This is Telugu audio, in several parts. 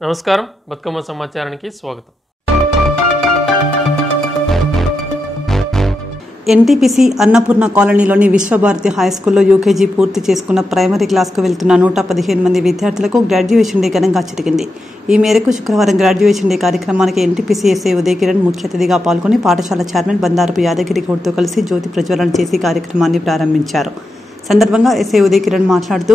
నమస్కారం, బతుకమ్మ సమాచారానికి స్వాగతం. ఎన్టీపీసీ అన్నపూర్ణ కాలనీలోని విశ్వభారతి హైస్కూల్లో యూకేజీ పూర్తి చేసుకున్న ప్రైమరీ క్లాస్కు వెళ్తున్న 115 మంది విద్యార్థులకు గ్రాడ్యుయేషన్ డే ఘనంగా జరిగింది. ఈ మేరకు శుక్రవారం గ్రాడ్యుయేషన్ డే కార్యక్రమానికి ఎన్టీపీసీ ఎస్ఐ ఉదయ్ కిరణ్ ముఖ్య అతిథిగా పాల్గొని పాఠశాల చైర్మన్ బండారపు యాదగిరి గౌడ్తో కలిసి జ్యోతి ప్రజ్వలన చేసి కార్యక్రమాన్ని ప్రారంభించారు. సందర్భంగా ఎస్ఐ ఉదయ్ కిరణ్ మాట్లాడుతూ,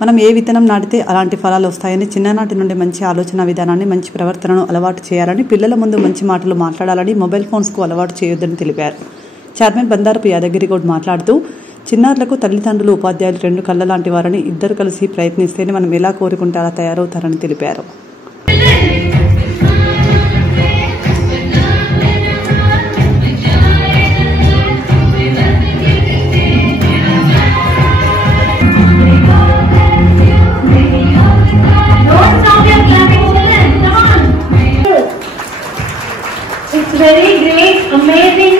మనం ఏ విత్తనం నాటితే అలాంటి ఫలాలు వస్తాయని, చిన్ననాటి నుండి మంచి ఆలోచన విధానాన్ని, మంచి ప్రవర్తనను అలవాటు చేయాలని, పిల్లల ముందు మంచి మాటలు మాట్లాడాలని, మొబైల్ ఫోన్స్కు అలవాటు చేయొద్దని తెలిపారు. చైర్మన్ బండారపు యాదగిరి గౌడ్ మాట్లాడుతూ, చిన్నారులకు తల్లిదండ్రులు, ఉపాధ్యాయులు 2 కళ్ళ లాంటి వారని, ఇద్దరు కలిసి ప్రయత్నిస్తేనే మనం ఎలా కోరుకుంటే అలా తయారవుతారని తెలిపారు. It's very great, amazing.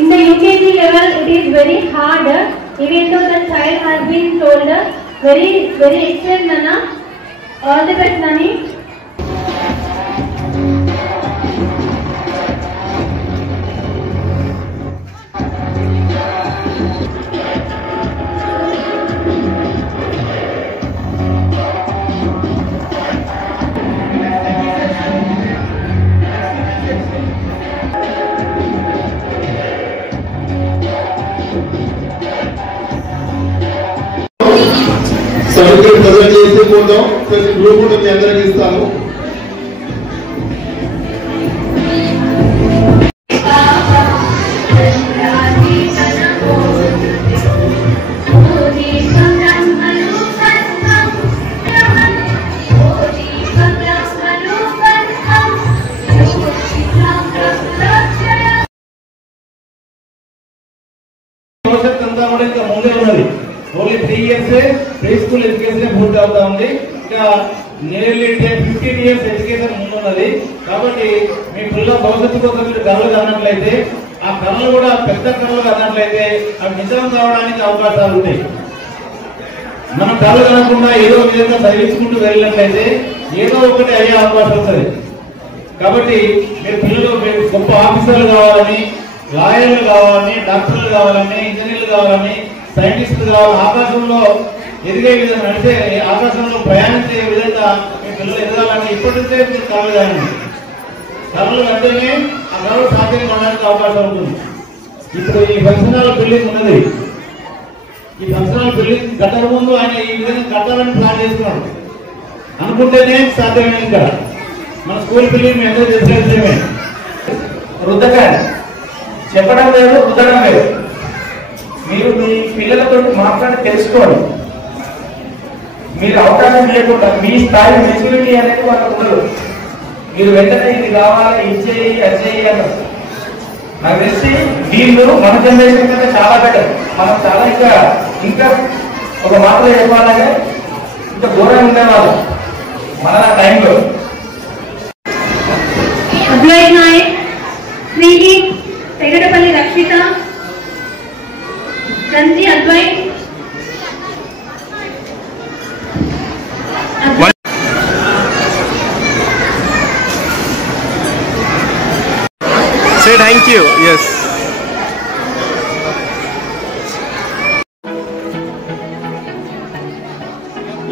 In the UKG level, it is very hard. Even though the child has been told, very excellent, Nana. All the best, Nani. Certificate present చేసి పోతాం. ప్రతి గ్రూప్ కూడా మీ అందరికి ఇస్తాను. భవిష్యత్తు అంతా కూడా ఇంకా ముందే ఉన్నది. Only 3 years pre school education పూర్తి అవుతా ఉంది. ఇంకా నియర్లీ 15 years ఎడ్యుకేషన్ ముందున్నది. కాబట్టి మీ పిల్లల భవిష్యత్తు కోసం మీరు కళలు కన్నట్లయితే, ఆ కళలు కూడా పెద్ద కళలు కన్నట్లయితే అవి నిజం కావడానికి అవకాశాలు ఉంటాయి. మనం కళలు కనకుండా ఏదో విధంగా చదివించుకుంటూ వెళ్ళినట్లయితే ఏదో ఒకటి అయ్యే అవకాశం ఉంటుంది. కాబట్టి మీరు పిల్లలు గొప్ప ఆఫీసర్లు కావాలని, లాయర్లు కావాలని, డాక్టర్లు కావాలని, ఇంజనీర్లు కావాలని, సైంటిస్టులు కావాలి, ఆకాశంలో ఎదిగే విధంగా, నడిచే ఆకాశంలో ప్రయాణించే విధంగా మీ పిల్లలు ఎదగాలని ఇప్పటి నుంచే మీరు కళలు కానండి. కళలు అంటేనే ఆ కళలు సాధ్యం కావడానికి అవకాశం ఉంటుంది. ఇప్పుడు ఈ ఫంక్షన్ హాల్ బిల్డింగ్ ఉన్నది. ఈ ఫంక్షన్ హాల్ బిల్డింగ్ కట్టక ముందు ఆయన ఈ విధంగా కట్టాలని ప్లాన్ చేసుకున్నాడు. అనుకుంటేనే సాధ్యమే. ఇంకా మన స్కూల్ బిల్డింగ్ మేము ఎంతో చేసేమే. రుద్దకాన్ని చెప్పడం లేదు, రుద్దడం లేదు. మీరు మీ పిల్లలతో మాట్లాడి తెలుసుకోండి. మీరు అవకాశం లేకుండా మీ స్థాయి మెచ్యూరిటీ అనేది వాళ్ళకు ఉండదు. మీరు వెంటనే ఇది కావాలి, ఇది చేయి, అది చేయి అన్నారు. నాకు తెలిసి వీళ్ళు మన జనరేషన్ కంటే చాలా బెటర్. మనం చాలా ఇంకా ఒక మాటలో చెప్పాలంటే ఇంకా ఘోరంగా ఉండేవాళ్ళు మన టైంలో. అద్వైత్ నాయక్, శ్రీహి, తెగడపల్లి రక్షిత, Ranji Advait, Say thank you. Yes.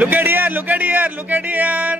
Look at here. Look at here. Look at here.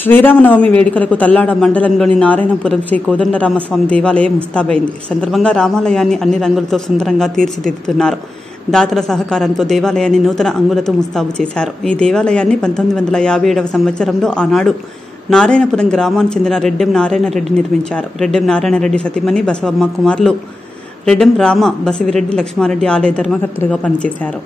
Sri Rama Navami వేడుకలకు తల్లాడ మండలంలోని నారాయణపురం శ్రీ కోదండరామస్వామి దేవాలయం ముస్తాబైంది. సందర్భంగా రామాలయాన్ని అన్ని రంగులతో సుందరంగా తీర్చిదిద్దుతున్నారు. దాతల సహకారంతో దేవాలయాన్ని నూతన అంగులతో ముస్తాబు చేశారు. ఈ దేవాలయాన్ని 1957వ సంవత్సరంలో ఆనాడు నారాయణపురం గ్రామానికి చెందిన రెడ్డెం నారాయణరెడ్డి నిర్మించారు. రెడ్డెం నారాయణరెడ్డి సతీమణి బసవమ్మ కుమారులు రెడ్డెం రామ, బసివిరెడ్డి, లక్ష్మారెడ్డి ఆలయ ధర్మకర్తలుగా పనిచేశారు.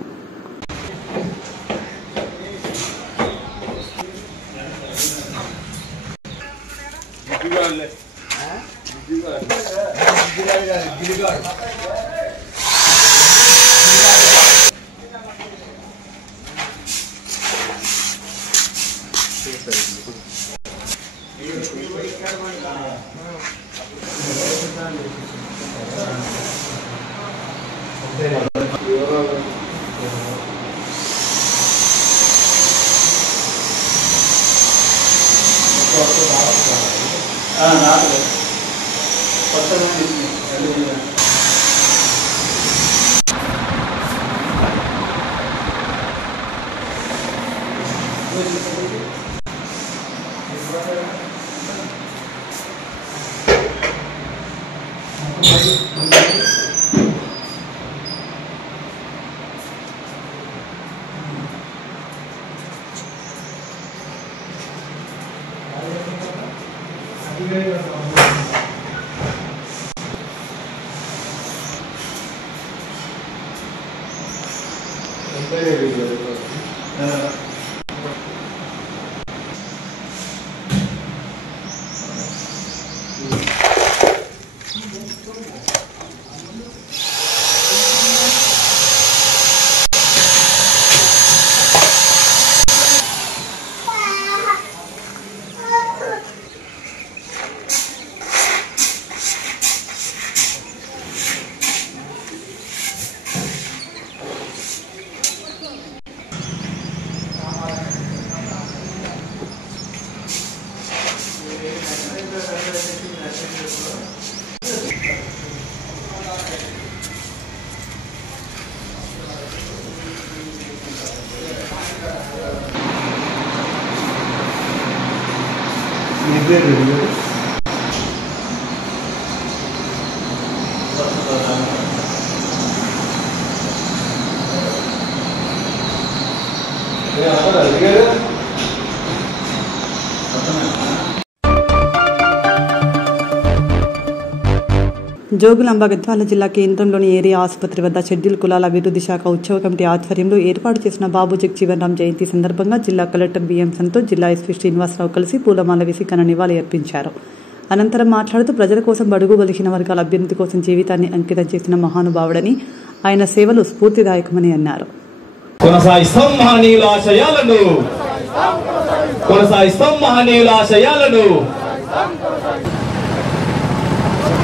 జోగులాంబ గద్వాల జిల్లా కేంద్రంలోని ఏరియా ఆసుపత్రి వద్ద షెడ్యూల్ కులాల అభివృద్ధి శాఖ ఉత్సవ కమిటీ ఆధ్వర్యంలో ఏర్పాటు చేసిన బాబు జగజీవన్ రామ్ జయంతి సందర్భంగా జిల్లా కలెక్టర్ బిఎం సంతోష్, జిల్లా ఎస్పీ శ్రీనివాసరావు కలిసి పూలమాల వేసి ఘన నివాళి అర్పించారు. అనంతరం మాట్లాడుతూ ప్రజల కోసం బడుగు బలిహీన వర్గాల అభ్యున్నతి కోసం జీవితాన్ని అంకితం చేసిన మహానుభావుడని, ఆయన సేవలు స్ఫూర్తిదాయకమని అన్నారు.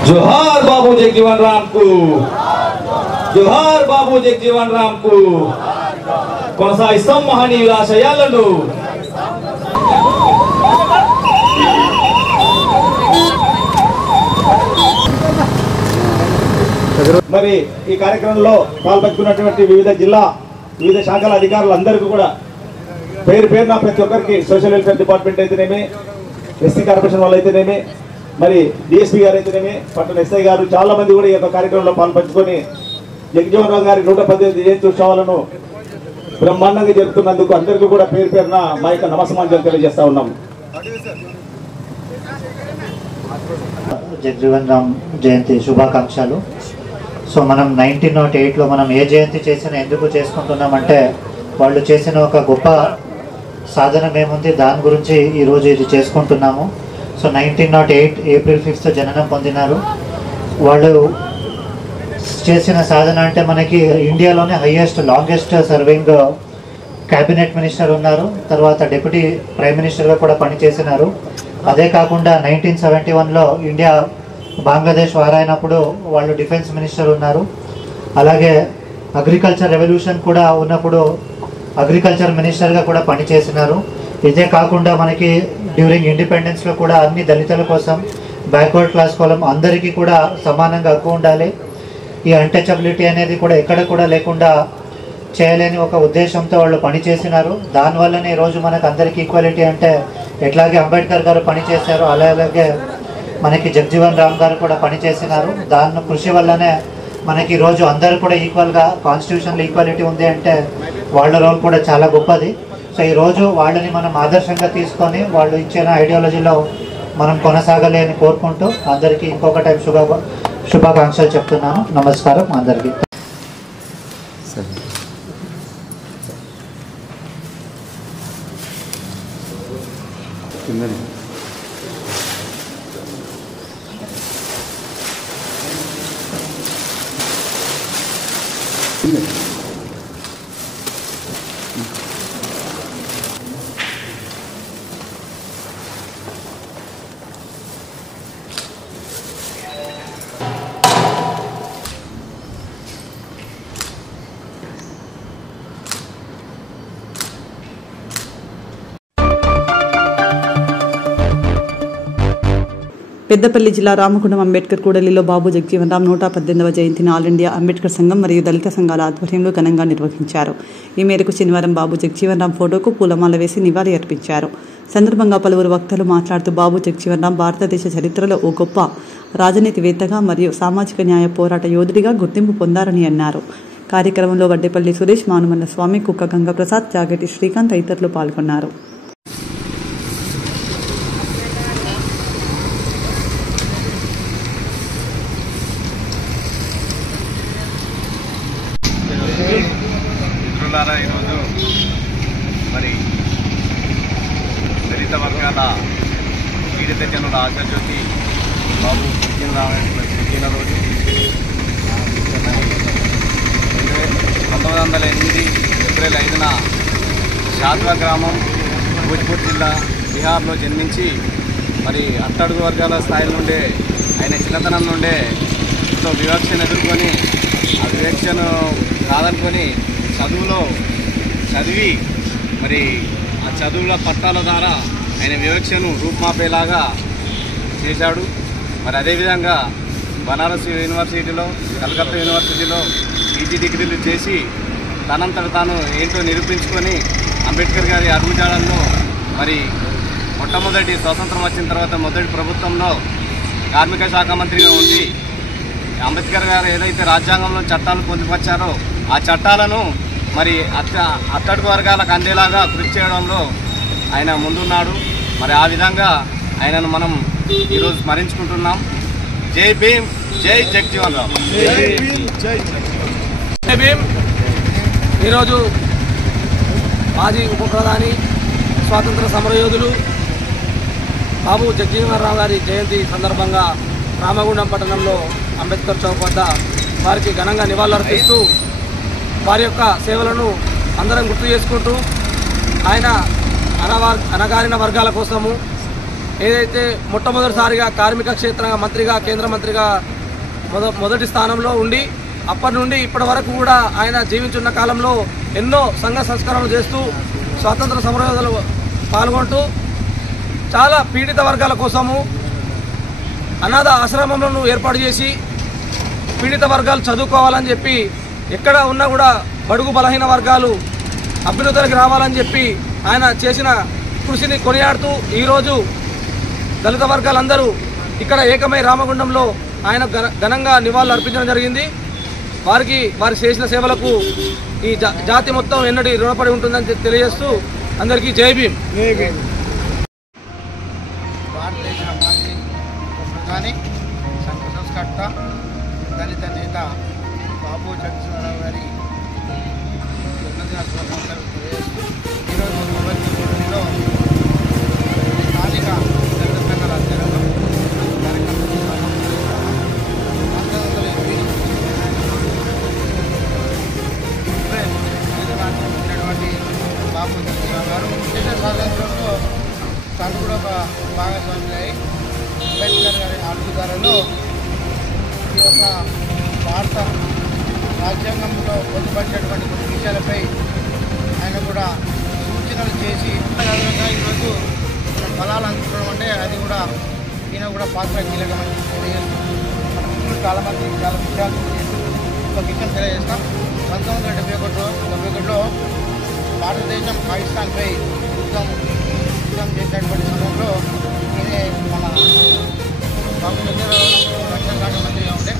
जोहार बाबू जगजीवन राम को, जोहार बाबू जगजीवन राम को కొనసాగిస్తాం మహనీయుల ఆశయాలను. మరి ఈ కార్యక్రమంలో పాల్పంచుకున్నటువంటి వివిధ జిల్లా వివిధ శాఖల అధికారులందరికీ కూడా పేరు పేరున ప్రతి ఒక్కరికి సోషల్ వెల్ఫేర్ డిపార్ట్మెంట్ అయితేనేమి, ఎస్సీ కార్పొరేషన్ వాళ్ళు అయితేనేమి, మరి డిఎస్పీ గారు అయితేనేమి, పట్టణ ఎస్ఐ గారు చాలా మంది కూడా ఈ యొక్క కార్యక్రమంలో పాల్పంచుకొని జగజీవన్ రామ్ గారి 118వ జయంతి ఉత్సవాలను బ్రహ్మాండంగా జరుపుతున్నందుకు అందరికీ కూడా పేరు పేరున మా యొక్క నమస్కారం తెలియజేస్తా ఉన్నాం. జగజీవన్ రామ్ జయంతి శుభాకాంక్షలు. సో మనం 1908లో మనం ఏ జయంతి చేసినా ఎందుకు చేసుకుంటున్నామంటే వాళ్ళు చేసిన ఒక గొప్ప సాధనం ఏముంది దాని గురించి ఈరోజు ఇది చేసుకుంటున్నాము. సో 1908 ఏప్రిల్ 5 జననం పొందినారు. వాళ్ళు చేసిన సాధన అంటే మనకి ఇండియాలోనే highest longest serving cabinet minister ఉన్నారు, తర్వాత డిప్యూటీ ప్రైమ్ మినిస్టర్గా కూడా పనిచేసినారు. అదే కాకుండా 1971లో ఇండియా బంగ్లాదేశ్ వారైనప్పుడు వాళ్ళు డిఫెన్స్ మినిస్టర్ ఉన్నారు. అలాగే అగ్రికల్చర్ రెవల్యూషన్ కూడా ఉన్నప్పుడు అగ్రికల్చర్ మినిస్టర్గా కూడా పనిచేసినారు. ఇదే కాకుండా మనకి డ్యూరింగ్ ఇండిపెండెన్స్లో కూడా అన్ని దళితుల కోసం, బ్యాక్వర్డ్ క్లాస్ కోసం అందరికీ కూడా సమానంగా హక్కు ఉండాలి, ఈ అన్టచబిలిటీ అనేది కూడా ఎక్కడ కూడా లేకుండా చేయలేని ఒక ఉద్దేశంతో వాళ్ళు పనిచేసినారు. దానివల్లనే ఈరోజు మనకు అందరికీ ఈక్వాలిటీ అంటే ఎట్లాగే అంబేద్కర్ గారు పనిచేశారు అలాగే మనకి జగజీవన్ రామ్ గారు కూడా పనిచేసినారు. దాని కృషి వల్లనే మనకి ఈరోజు అందరూ కూడా ఈక్వల్గా కాన్స్టిట్యూషన్లో ఈక్వాలిటీ ఉంది అంటే వాళ్ళ రోల్ కూడా చాలా గొప్పది. సో ఈరోజు వాళ్ళని మనం ఆదర్శంగా తీసుకొని వాళ్ళు ఇచ్చిన ఐడియాలజీలో మనం కొనసాగాలి అని కోరుకుంటూ అందరికీ ఇంకొక టైం శుభాకాంక్షలు చెప్తున్నాను. నమస్కారం అందరికీ. పెద్దపల్లి జిల్లా రామగుండం అంబేద్కర్ కూడలిలో బాబు జగజీవన్ రామ్ 118వ జయంతిని ఆల్ ఇండియా అంబేద్కర్ సంఘం మరియు దళిత సంఘాల ఆధ్వర్యంలో ఘనంగా నిర్వహించారు. ఈ మేరకు శనివారం బాబు జగజీవన్ రామ్ ఫోటోకు పూలమాల వేసి నివాళి అర్పించారు. సందర్భంగా పలువురు వక్తలు మాట్లాడుతూ బాబు జగజీవన్ రామ్ భారతదేశ చరిత్రలో ఓ గొప్ప రాజనీతివేత్తగా మరియు సామాజిక న్యాయ పోరాట యోధుడిగా గుర్తింపు పొందారని అన్నారు. కార్యక్రమంలో వడ్డేపల్లి సురేష్, మానుమల్ల స్వామి, కుక్క గంగప్రసాద్, జాగటి శ్రీకాంత్ తదితరులు పాల్గొన్నారు. ఈరోజు మరి దళిత వర్గాల పీడిత జనుల ఆశాజ్యోతి బాబు జగజీవన్ రోజు 1908 ఏప్రిల్ 5న షాద్వా గ్రామం భోజ్పూర్ జిల్లా బీహార్లో జన్మించి మరి అట్టడుగు వర్గాల స్థాయి నుండే ఆయన చిన్నతనం నుండే ఎంతో వివక్షను ఎదుర్కొని ఆ వివక్షను కాదనుకొని చదివి మరి ఆ చదువుల పట్టాల ద్వారా ఆయన వివక్షను రూపుమాపేలాగా చేశాడు. మరి అదేవిధంగా బనారస్ యూనివర్సిటీలో, కలకత్తా యూనివర్సిటీలో పీజీ డిగ్రీలు చేసి తనంతట తాను ఏంటో నిరూపించుకొని అంబేద్కర్ గారి అడుగుజాడల్లో మరి మొట్టమొదటి స్వాతంత్రం వచ్చిన తర్వాత మొదటి ప్రభుత్వంలో కార్మిక శాఖ మంత్రిగా ఉండి అంబేద్కర్ గారు ఏదైతే రాజ్యాంగంలో చట్టాలు పొందుపరిచారో ఆ చట్టాలను మరి అట్టడుగు వర్గాలకు అందేలాగా కృషి చేయడంలో ఆయన ముందున్నాడు. మరి ఆ విధంగా ఆయనను మనం ఈరోజు స్మరించుకుంటున్నాం. జై భీమ్, జై జగజీవన్ రామ్. జై భీమ్. ఈరోజు మాజీ ఉప ప్రధాని, స్వాతంత్ర సమరయోధులు బాబు జగజీవన్ రామ్ గారి జయంతి సందర్భంగా రామగుండం పట్టణంలో అంబేద్కర్ చౌక్ వద్ద వారికి ఘనంగా నివాళులర్పిస్తూ వారి యొక్క సేవలను అందరం గుర్తు చేసుకుంటూ ఆయన అణగారిన వర్గాల కోసము ఏదైతే మొట్టమొదటిసారిగా కార్మిక క్షేత్ర మంత్రిగా, కేంద్ర మంత్రిగా మొదటి స్థానంలో ఉండి అప్పటి నుండి ఇప్పటి వరకు కూడా ఆయన జీవించున్న కాలంలో ఎన్నో సంఘ సంస్కరణలు చేస్తూ స్వాతంత్ర సమరయోధులు పాల్గొంటూ చాలా పీడిత వర్గాల కోసము అనాథ ఆశ్రమాలను ఏర్పాటు చేసి పీడిత వర్గాలు చదువుకోవాలని చెప్పి ఎక్కడ ఉన్నా కూడా బడుగు బలహీన వర్గాలు అభ్యున్నతికి రావాలని చెప్పి ఆయన చేసిన కృషిని కొనియాడుతూ ఈరోజు దళిత వర్గాలందరూ ఇక్కడ ఏకమై రామగుండంలో ఆయన ఘనంగా నివాళులు అర్పించడం జరిగింది. వారి చేసిన సేవలకు ఈ జాతి మొత్తం ఎన్నటి రుణపడి ఉంటుందని తెలియజేస్తూ అందరికీ జై భీమ్. భారతదేశ మాజీ ప్రధాని, సంఘ సంస్కర్త, దళిత నేత బాబు జగజీవన్ రామ్ గారి జన్మదిన శుభాకాంక్షలు తెలియజేస్తూ ఈరోజు అంబేద్కర్లో స్థానిక దళిత సంఘాల ఆధ్వర్యంలో కార్యక్రమం 1908 బాబు జగజీవన్ గారు దేశ స్వాతంత్రంలో తాను కూడా ఒక భాగస్వామ్యులై అంబేద్కర్ గారి అడుగుదారులో ఈ యొక్క భారత రాజ్యాంగంలో పొందుపరిచేటువంటి కొన్ని విషయాలపై ఆయన కూడా సూచనలు చేసి ఈరోజు మనం ఫలాలు అందుకోవడం అంటే అది కూడా ఈయన కూడా పాత్ర కీలకమని తెలియజేస్తుంది. చాలామంది చాలా విషయాలు ఒక విషయం తెలియజేస్తాం. 1971లో భారతదేశం పాకిస్తాన్పై యుద్ధం చేసేటువంటి సమయంలో ఈయనే మన బాబు జగజీవన్ రక్షణ శాఖ మంత్రిగా ఉంటే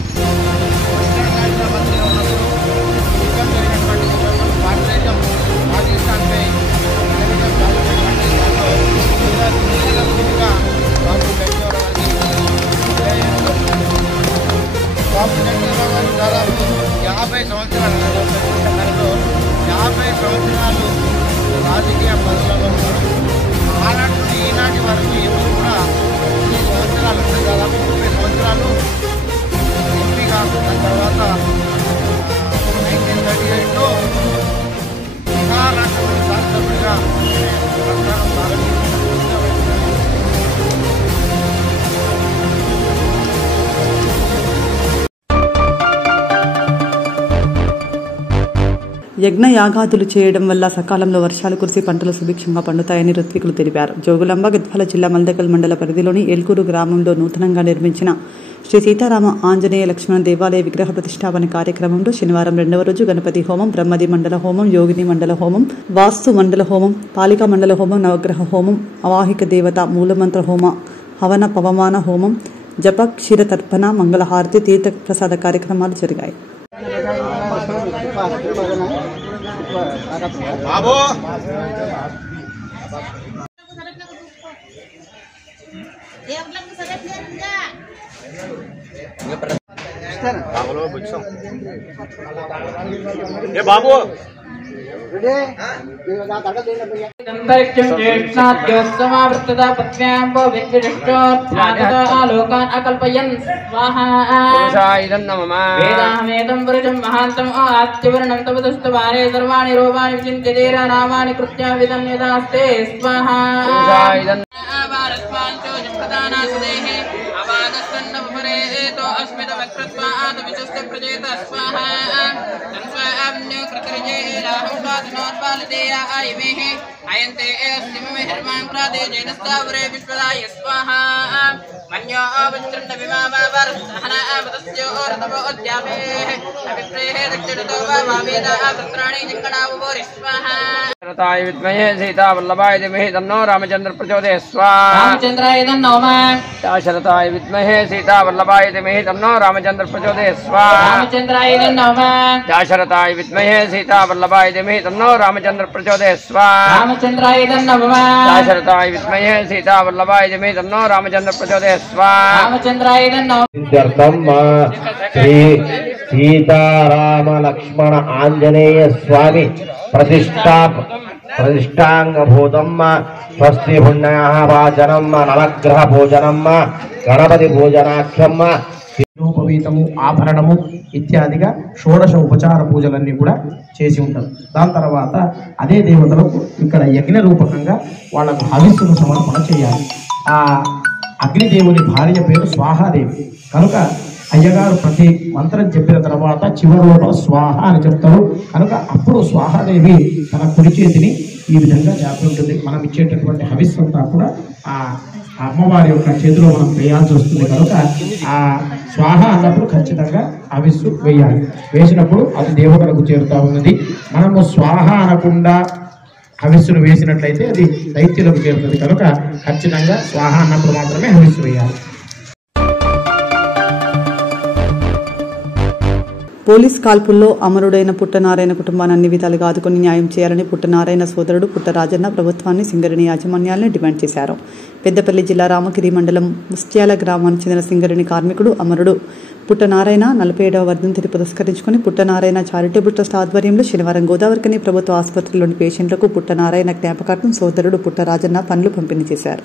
రక్షణ శాఖ మంత్రిగా ఉన్నప్పుడు యుద్ధం జరిగినటువంటి సమయంలో భారతదేశం పాకిస్తాన్పై బాబు జగజీవన్ గారు దాదాపు 50 సంవత్సరాలు 50 సంవత్సరాలు రాజకీయ పదవులలో ఉన్నారు. ఆనాటి నుండి ఈనాటి వరకు ఎవరు కూడా ఈ సంవత్సరాలు దాదాపు 30 సంవత్సరాలు ఎంపీగా, దాని తర్వాత 1938లో బీహార్ రాష్ట్రంలో శాసనసభ్యుడిగా ప్రస్థానం సాగించారు. యజ్ఞ యాగాదులు చేయడం వల్ల సకాలంలో వర్షాలు కురిసి పంటలు సుభిక్షంగా పండుతాయని ఋత్వికులు తెలిపారు. జోగులాంబ గద్వాల జిల్లా మల్దకల్ మండల పరిధిలోని ఎల్కూరు గ్రామంలో నూతనంగా నిర్మించిన శ్రీ సీతారామ ఆంజనేయ లక్ష్మణ దేవాలయ విగ్రహ ప్రతిష్టాపన కార్యక్రమంలో శనివారం 2వ రోజు గణపతి హోమం, బ్రహ్మది మండల హోమం, యోగిని మండల హోమం, వాస్తు మండల హోమం, పాలికా మండల హోమం, నవగ్రహ హోమం, అవాహిక దేవత మూలమంత్ర హోమ, హవన పవమాన హోమం, జప క్షీర తర్పణ, మంగళహారతి, తీర్థ ప్రసాద కార్యక్రమాలు జరిగాయి. బాబు లోకాన్ అకల్పయన్ వేదాహమేదం పురుషం మహాంతం ఆత్యవర్ణం తపదస్తు వారే సర్వాణి రూపాణి విచింత్యేర నామాని కృత్యా విదం యదాస్తే స్వాహా అయంతే హిర్మాం ప్రాదే జైనస్తావరే విశ్వదాయ స్వాహా మన్యో అవచండ విమావరసహన అవతస్యోరతవోద్యాపే అవిప్రేహ దక్షిణతో వావేద అవత్రాణి జంగణావోరి స్వాహా శరతాయ విద్మహే సీతావల్లభాయ ధీమహి తన్నో రామచంద్ర ప్రచోదయాత్ స్వాహా రామచంద్రాయ తన్నోమా శరతాయ విద్మహే సీతావల్లభాయ ధీమహి తన్నో రామచంద్ర ప్రచోదయాత్ స్వాహా రామచంద్రాయ తన్నోమా శరతాయ విద్మహే సీతావల్లభాయ ధీమహి తన్నో రామచంద్ర ప్రచోదయాత్ స్వాహా రామచంద్రాయ తన్నోమా శరతాయ విద్మహే సీతావల్లభాయ ధీమహి తన్నో రామచంద్ర ప్రచోదయాత్ స్వాహా రామచంద్రాయ తన్నోమా శ్రీ సీతారామ లక్ష్మణ ఆంజనేయ స్వామి ప్రతిష్టాంగభూతం స్వస్తి పుణ్యవాచనం నవగ్రహ భోజనం గణపతి భోజనాఖ్యం ఉపవీతము ఆభరణము ఇత్యాదిగా షోడశ ఉపచార పూజలన్నీ కూడా చేసి ఉంటారు. దాని తర్వాత అదే దేవతలకు ఇక్కడ యజ్ఞ రూపకంగా వాళ్ళకు హవిస్సును సమర్పణ చేయాలి. ఆ అగ్నిదేవుని భార్య పేరు స్వాహాదేవి కనుక అయ్యగారు ప్రతి మంత్రం చెప్పిన తర్వాత చివరిలో స్వాహ అని చెప్తారు. కనుక అప్పుడు స్వాహాదేవి తన కుడి చేతిని ఈ విధంగా జాపి ఉంటుంది. మనం ఇచ్చేటటువంటి హవిస్సు అంతా కూడా ఆ అమ్మవారి యొక్క చేతిలో మనం వేయాల్సి వస్తుంది. కనుక ఆ స్వాహ అన్నప్పుడు ఖచ్చితంగా హవిస్సు వేయాలి. వేసినప్పుడు అది దేవతలకు చేరుతూ ఉన్నది. మనము స్వాహ అనకుండా హవిస్సును వేసినట్లయితే అది దైత్యులకు చేరుతుంది. కనుక ఖచ్చితంగా స్వాహ అన్నప్పుడు మాత్రమే హవిస్సు వేయాలి. పోలీస్ కాల్పుల్లో అమరుడైన పుట్టనారాయణ కుటుంబాన్ని అన్ని విధాలుగా ఆదుకుని న్యాయం చేయాలని పుట్టనారాయణ సోదరుడు పుట్టరాజన్న ప్రభుత్వాన్ని సింగరేణి యాజమాన్యాలను డిమాండ్ చేశారు. పెద్దపల్లి జిల్లా రామగిరి మండలం ముస్త్యాల గ్రామానికి చెందిన సింగరేణి కార్మికుడు అమరుడు పుట్టనారాయణ 47వ వర్ధంతిని పురస్కరించుకుని పుట్టనారాయణ చారిటబుల్ ట్రస్ట్ ఆధ్వర్యంలో శనివారం గోదావరికని ప్రభుత్వ ఆసుపత్రిలోని పేషెంట్లకు పుట్టనారాయణ జ్ఞాపకార్థం సోదరుడు పుట్టరాజన్న పండ్లు పంపిణీ చేశారు.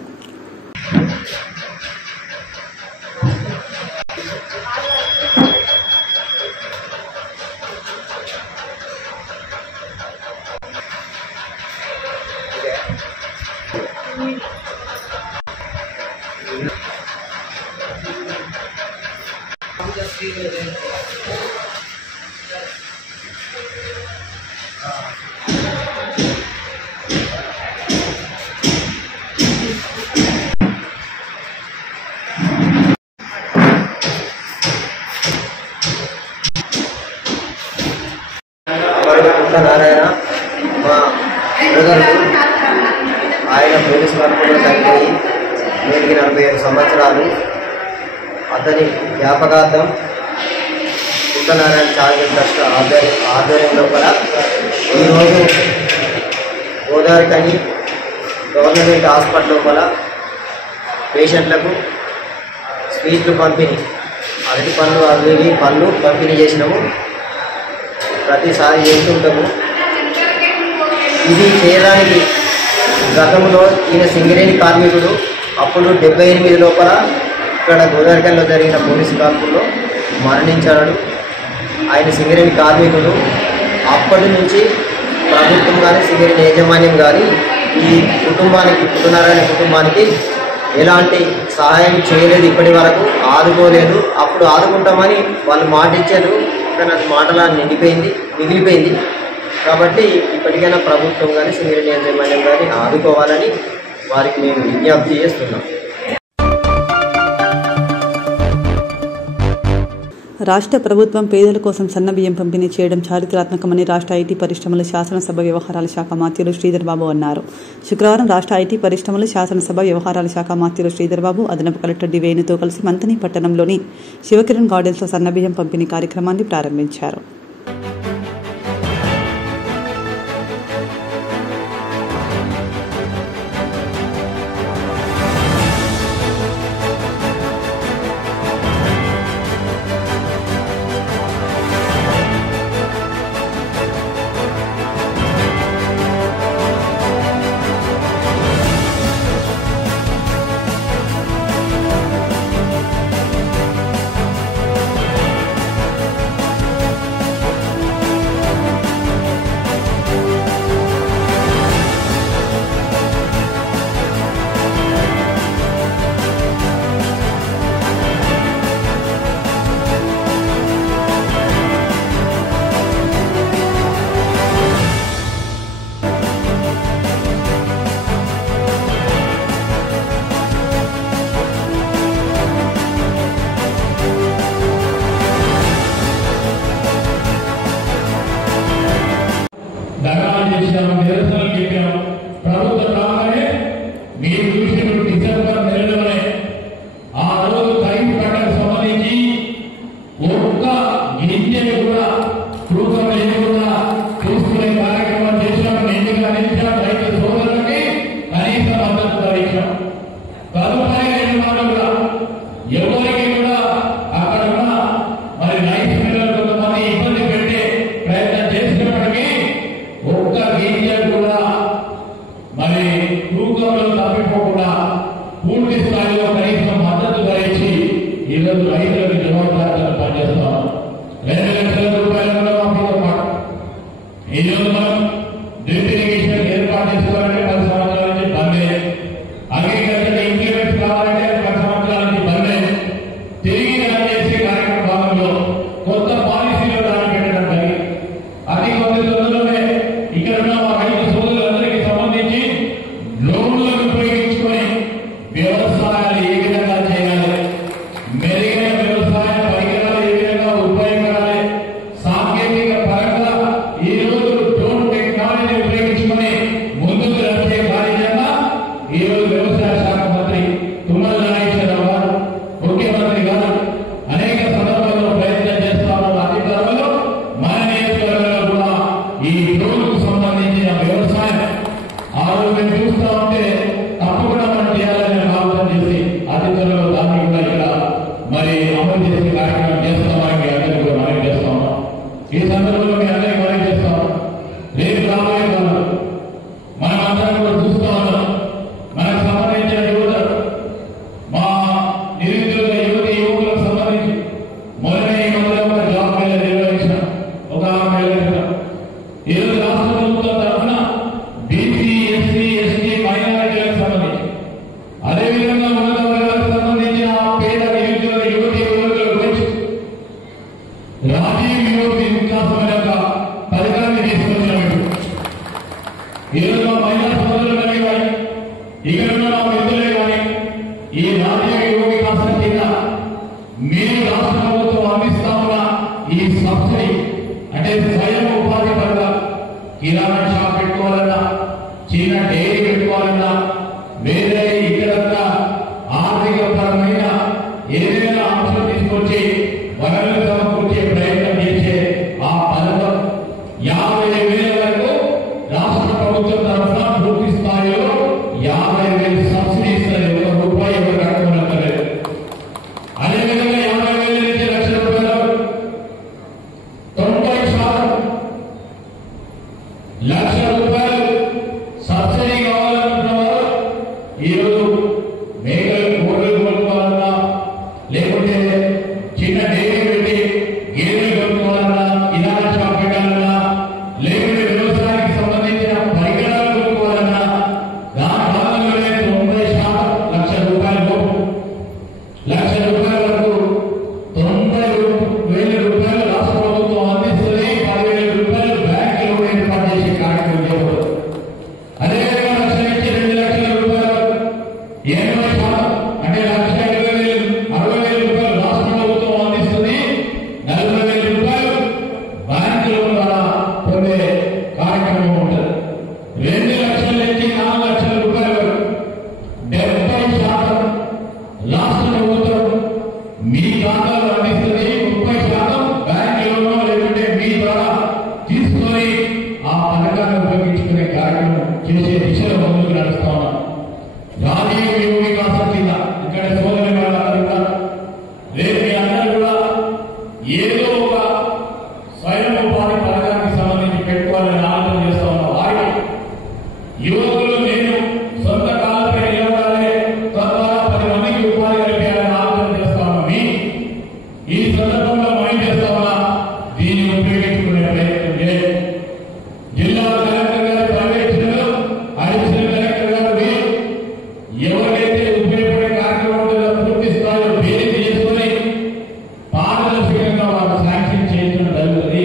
నారాయణ మా బ్రదర్ ఆయన పోలీస్ కార్మికులు చనిపోయి నేటికి 45 సంవత్సరాలు. అతని జ్ఞాపకార్థం పుట్టనారాయణ చారిటబుల్ ట్రస్ట్ ఆధ్వర్యంలో కూడా ఈరోజు గోదావరికని గవర్నమెంట్ హాస్పిటల్ లోపల పేషెంట్లకు స్వీట్లు పంపిణీ, అరటి పళ్ళు అవి పళ్ళు పంపిణీ చేసినాము. ప్రతిసారి చేస్తుంటాము. ఇది చేయడానికి గతంలో ఈయన సింగరేణి కార్మికుడు. అప్పుడు 78 లోపల ఇక్కడ గోదావరికల్లో జరిగిన పోలీసు కాల్పుల్లో మరణించాడు. ఆయన సింగరేణి కార్మికుడు. అప్పటి నుంచి ప్రభుత్వం కానీ సింగరేణి యాజమాన్యం కానీ ఈ కుటుంబానికి పుట్టనారాయణ కుటుంబానికి ఎలాంటి సహాయం చేయలేదు, ఇప్పటి వరకు ఆదుకోలేదు. అప్పుడు ఆదుకుంటామని వాళ్ళు మాట ఇచ్చారు, కానీ అది మాటలా మిగిలిపోయింది. కాబట్టి ఇప్పటికైనా ప్రభుత్వం కానీ సింగరేణి యాజమాన్యం కానీ ఆదుకోవాలని వారికి మేము విజ్ఞప్తి చేస్తున్నాం. రాష్ట్ర ప్రభుత్వం పేదల కోసం సన్నబియ్యం పంపిణీ చేయడం చారిత్రాత్మకమని రాష్ట్ర ఐటీ పరిశ్రమలు శాసనసభ వ్యవహారాల శాఖ మంత్రులు శ్రీధర్ బాబు అన్నారు. శుక్రవారం రాష్ట్ర ఐటీ పరిశ్రమలు శాసనసభ వ్యవహారాల శాఖ మంత్రులు శ్రీధర్ బాబు అదనపు కలెక్టర్ డి వేణుతో కలిసి మంతని పట్టణంలోని శివకిరణ్ గార్డెన్స్లో సన్నబియ్యం పంపిణీ కార్యక్రమాన్ని ప్రారంభించారు. నిరసనలు చెప్పాము. ప్రభుత్వం రాగానే మీరు చూసిన డిసెంబర్ నెలలోనే ఆ రోజు ఖరీఫ్ పంటకు సంబంధించి ఒక్క గింజలు కూడా తూకం లేకుండా చూసుకునే కార్యక్రమం చేసినాం. నిండుగా నిలిచాం. రైతు సోదరులకి కనీస మద్దతు ధరించాం. తదుపరి 2 మాటలు కూడా ఎవరికి కూడా అక్కడ ఉన్న మరి రైతు పిల్లలు కొంతమంది ఇబ్బంది పెట్టే ప్రయత్నం చేసినప్పటికీ ఒక్క గింజలు కూడా మరి తూకంలో తప్పిపోకుండా పూర్తి స్థాయిలో కనీసం మద్దతు ధరించి ఈరోజు రైతులకు జవాబుదారీగా పనిచేస్తాం. 2 లక్షల రూపాయలు కూడా మాకు పాటు ఈరోజు మనం డ్రిప్ ఇరిగేషన్ ఏర్పాటు చేసుకోవాలంటే 10 సంవత్సరాల నుంచి బందే. అగ్రికల్చర్ ఇంప్లిమెంట్స్ కావాలంటే 10 సంవత్సరాల నుంచి బందే. తిరిగి రన్ చేసే కార్యక్రమం భాగంలో కొత్త పాలసీలు దాన్ని పెట్టడం జరిగింది. అది కొద్ది రోజుల్లోనే ఇక్కడ ఉన్న మా రైతు సోదరులందరికీ సంబంధించి డ్రోన్లను ఉపయోగించుకొని వ్యవసాయాలు ఏ విధంగా చేయాలి, మెరుగైన వ్యవసాయ పరికరాలు ఏ విధంగా ఉపయోగపడాలి, సాంకేతిక పరంగా ఈ రోజు డ్రోన్ టెక్నాలజీ ఉపయోగించుకొని ముందుకు నడిచే కార్యక్రమంగా ఈ రోజు వ్యవసాయ శాఖ మంత్రి తుమ్మల నాగేశ్వరరావు గారు, ముఖ్యమంత్రి గారు అనేక సందర్భాల్లో ప్రయత్నం చేస్తాము. అధికారులు మన నియోజకవర్గంలో కూడా ఈ డ్రోన్కు సంబంధించిన వ్యవసాయం ఆరోగ్యం చూస్తూ ఉంటే తప్పకుండా మనం చేయాలని ఆలోచన చేసి అధికారులు దాన్ని కూడా ఇక్కడ మరి అమలు చేసే కార్యక్రమం చేస్తామని మీ అందరికీ కూడా మనం చేస్తా ఉన్నాం. ఈ సందర్భంలో మీ అందరికీ మనం చేస్తాం. రేపు రాబోయే కాలం మనం అందరం కూడా చూస్తూ ఉన్నాం. మనకు సంబంధించిన యువత, మా నిరుద్యోగ యువతి యువకులకు సంబంధించి మొదలై ఈ మధ్య ఒక జాబ్ మేళ నిర్వహించిన ఒక 6 నెలల క్రితం ఈరోజు రాష్ట్ర ప్రభుత్వం తరఫున బీసీ, ఎస్సీ, ఎస్టీ, మైనారిటీలకు సంబంధించి అదేవిధంగా ఉన్నత వర్గాలకు సంబంధించిన పేద నిరుద్యోగ యువతి యువకుల గురించి రాజీవ్ యువతి వికాసం అనే ఒక పథకాన్ని తీసుకొచ్చినాము. ఈరోజు మా మహిళా సోదరులనే కానీ ఇక్కడ ఉన్న మా మిత్రులే కానీ ఈ రాజీవ్ యువ వికాసం కింద మీరు రాష్ట్ర ప్రభుత్వం అందిస్తా ఉన్న ఈ సబ్సిడీ అంటే స్వయం ఉపాధి పరంగా కిరాణా షాప్ పెట్టుకోవాలన్నా, చిన్న డైరీ పెట్టుకోవాలన్నా, వేరే ఇతరత్రా ఆర్థిక పరమైన ఏదైనా అంశం తీసుకొచ్చి వనరులు సమకూర్చే ప్రయత్నం చేసే ఆ పథకం 50,000 వరకు రాష్ట్ర ప్రభుత్వం తరఫున పూర్తి స్థాయిలో 50,000 సబ్సిడీ ఇస్తారు. ఒక్క రూపాయి ఎవరు కట్టుకోలేదు. అదేవిధంగా 50,000 నుంచి 1,00,000 రూపాయలు 90% 1,00,000 రూపాయలు సబ్సిడీ కావాలనుకున్న వారు ఈరోజు మేకలు గోడలు కొనుక్కోవాలన్నా, లేకుంటే చిన్న డైరీ పెట్టి గేదెలు కొనుక్కోవాలన్నా, కిరాణా షాప్ పెట్టాలన్నా, లేకుంటే వ్యవసాయానికి సంబంధించిన పరికరాలు కొనుక్కోవాలన్నా దాని భాగంలోనే 90% 1,00,000 రూపాయలు 1,00,000 రూపాయల వరకు 90,000 రూపాయలు రాష్ట్ర ప్రభుత్వం అందిస్తుంది. 10,000 రూపాయలు బ్యాంకులో ఈ సందర్భంలో మనం చేస్తామా దీన్ని ఉపయోగించుకునే ప్రయత్నం చేయాలి. జిల్లా కలెక్టర్ గారు పర్యవేక్షణలో అడిషనల్ కలెక్టర్ గారు మీరు ఎవరైతే ఉపయోగపడే కార్యక్రమంలో పూర్తి స్థాయిలో బేరీజ్ చేసుకుని పారదర్శకంగా వారు శాంక్షన్ చేయడం జరుగుతుంది.